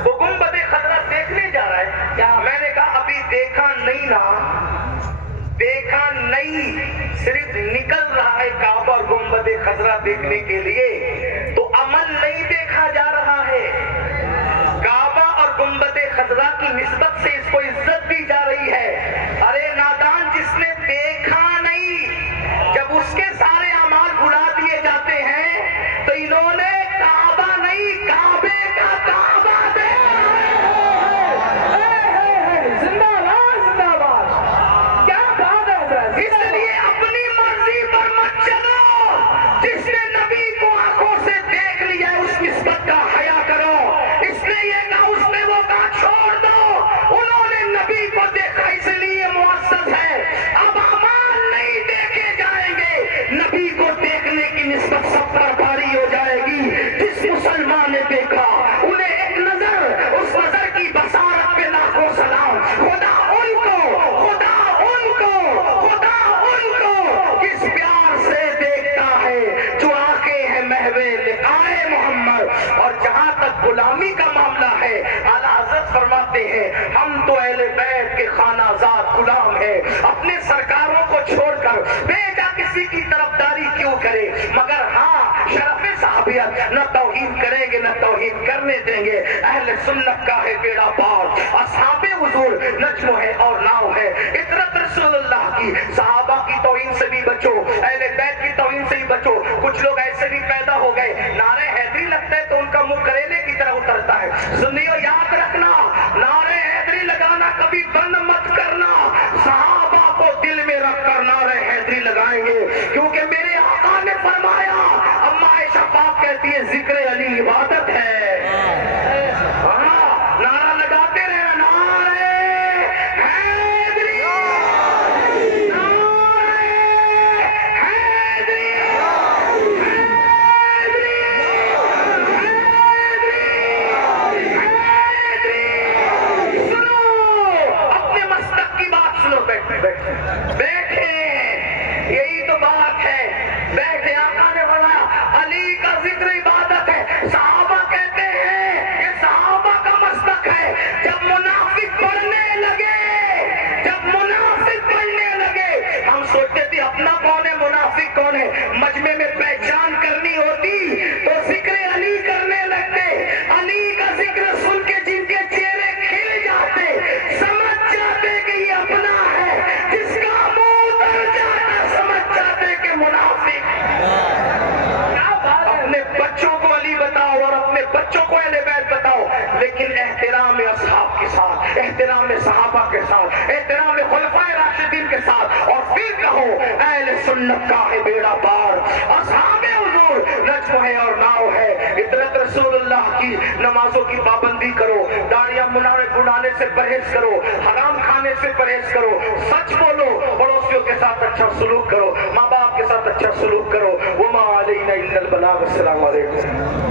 وہ گنبد خضرا دیکھنے جا رہا ہے۔ کیا میں نے کہا ابھی دیکھا نہیں نا، دیکھا نہیں، صرف نکل رہا ہے کعبہ اور گنبد خضرا دیکھنے کے لیے، تو عمل نہیں دیکھا جا رہا ہے۔ کعبہ اور گنبد خضرا کی نسبت سے اس کو عزت دی جا رہی ہے۔ ارے نادان، جس نے دیکھا نہیں، جب اس کے سارے اعمال بھلا دیے جاتے ہیں تو انہوں نے کعبہ نہیں کعبے کا کعبہ غلامی کا معاملہ ہے۔ اعلیٰ حضرت فرماتے ہیں ہم تو اہل بیت کے خانہ زاد غلام ہیں، اپنے سرکاروں کو چھوڑ کر بیجا کسی کی طرفداری کیوں کرے، مگر ہاں شرف صحابیت نہ توہین کریں گے نہ توہین کرنے دیں گے۔ اہل سنت کا ہے بیڑا پار، اصحاب حضور نجم ہے اور ناؤ ہے، اطرت رسول اللہ کی، صحابہ کی توہین سے بھی بچو، اہل بیت کی توہین سے بھی بچو۔ کچھ لوگ ایسے بھی پیدا ہو گئے، نعرہ حیدری لگتا ہے تو ان کا منہ کریلے کی طرح اترتا ہے۔ سنیو یاد رکھنا، نعرہ حیدری لگانا کبھی بند مت کرنا، صحابہ کو دل میں رکھ کر نعرہ حیدری لگائیں گے، کیونکہ میرے آقا نے فرمایا، اما عائشہ پاک کہتی ہے ذکر علی عبادت ہے۔ نعرہ لگاتے رہے، نعرہ حیدری، نعرہ حیدری، بیٹھے، یہی تو بات ہے، بیٹھے۔ آقا نے فرمایا علی کا ذکر عبادت ہے۔ صحابہ کہتے ہیں یہ صحابہ کا مسلک ہے۔ جب منافق پڑھنے لگے، جب منافق پڑھنے لگے، ہم سوچتے تھے اپنا کون ہے منافق کون ہے، مجمع میں پہچان کرنی ہوتی تو ذکر علی کرنے لگتے۔ علی کا ذکر سن کے جن کے چہرے کھل جاتے، سمجھ جاتے کہ یہ اپنا ہے، جس کا منہ تر جاتا سمجھ جاتے کہ منافق۔ اپنے بچوں کو علی بتاؤ اور اپنے بچوں کو اہل بیت بتاؤ، لیکن احترام اصحاب کے ساتھ، احترام صحابہ کے ساتھ، احترام خلفائے راشدین کے ساتھ، اور پھر کہو اہل سنت کا ہے بیڑا پار، اصحاب حضور نجم ہے اور ناؤ ہے۔ اطرت رسول اللہ کی نمازوں کی پابندی کرو، داڑیاں بڑھانے سے پرہیز کرو، حرام کھانے سے پرہیز کرو، سچ بولو، پڑوسیوں کے ساتھ اچھا سلوک کرو، ماں باپ کے ساتھ اچھا سلوک کرو۔ وما علینا الا البلاغ۔ السلام علیکم۔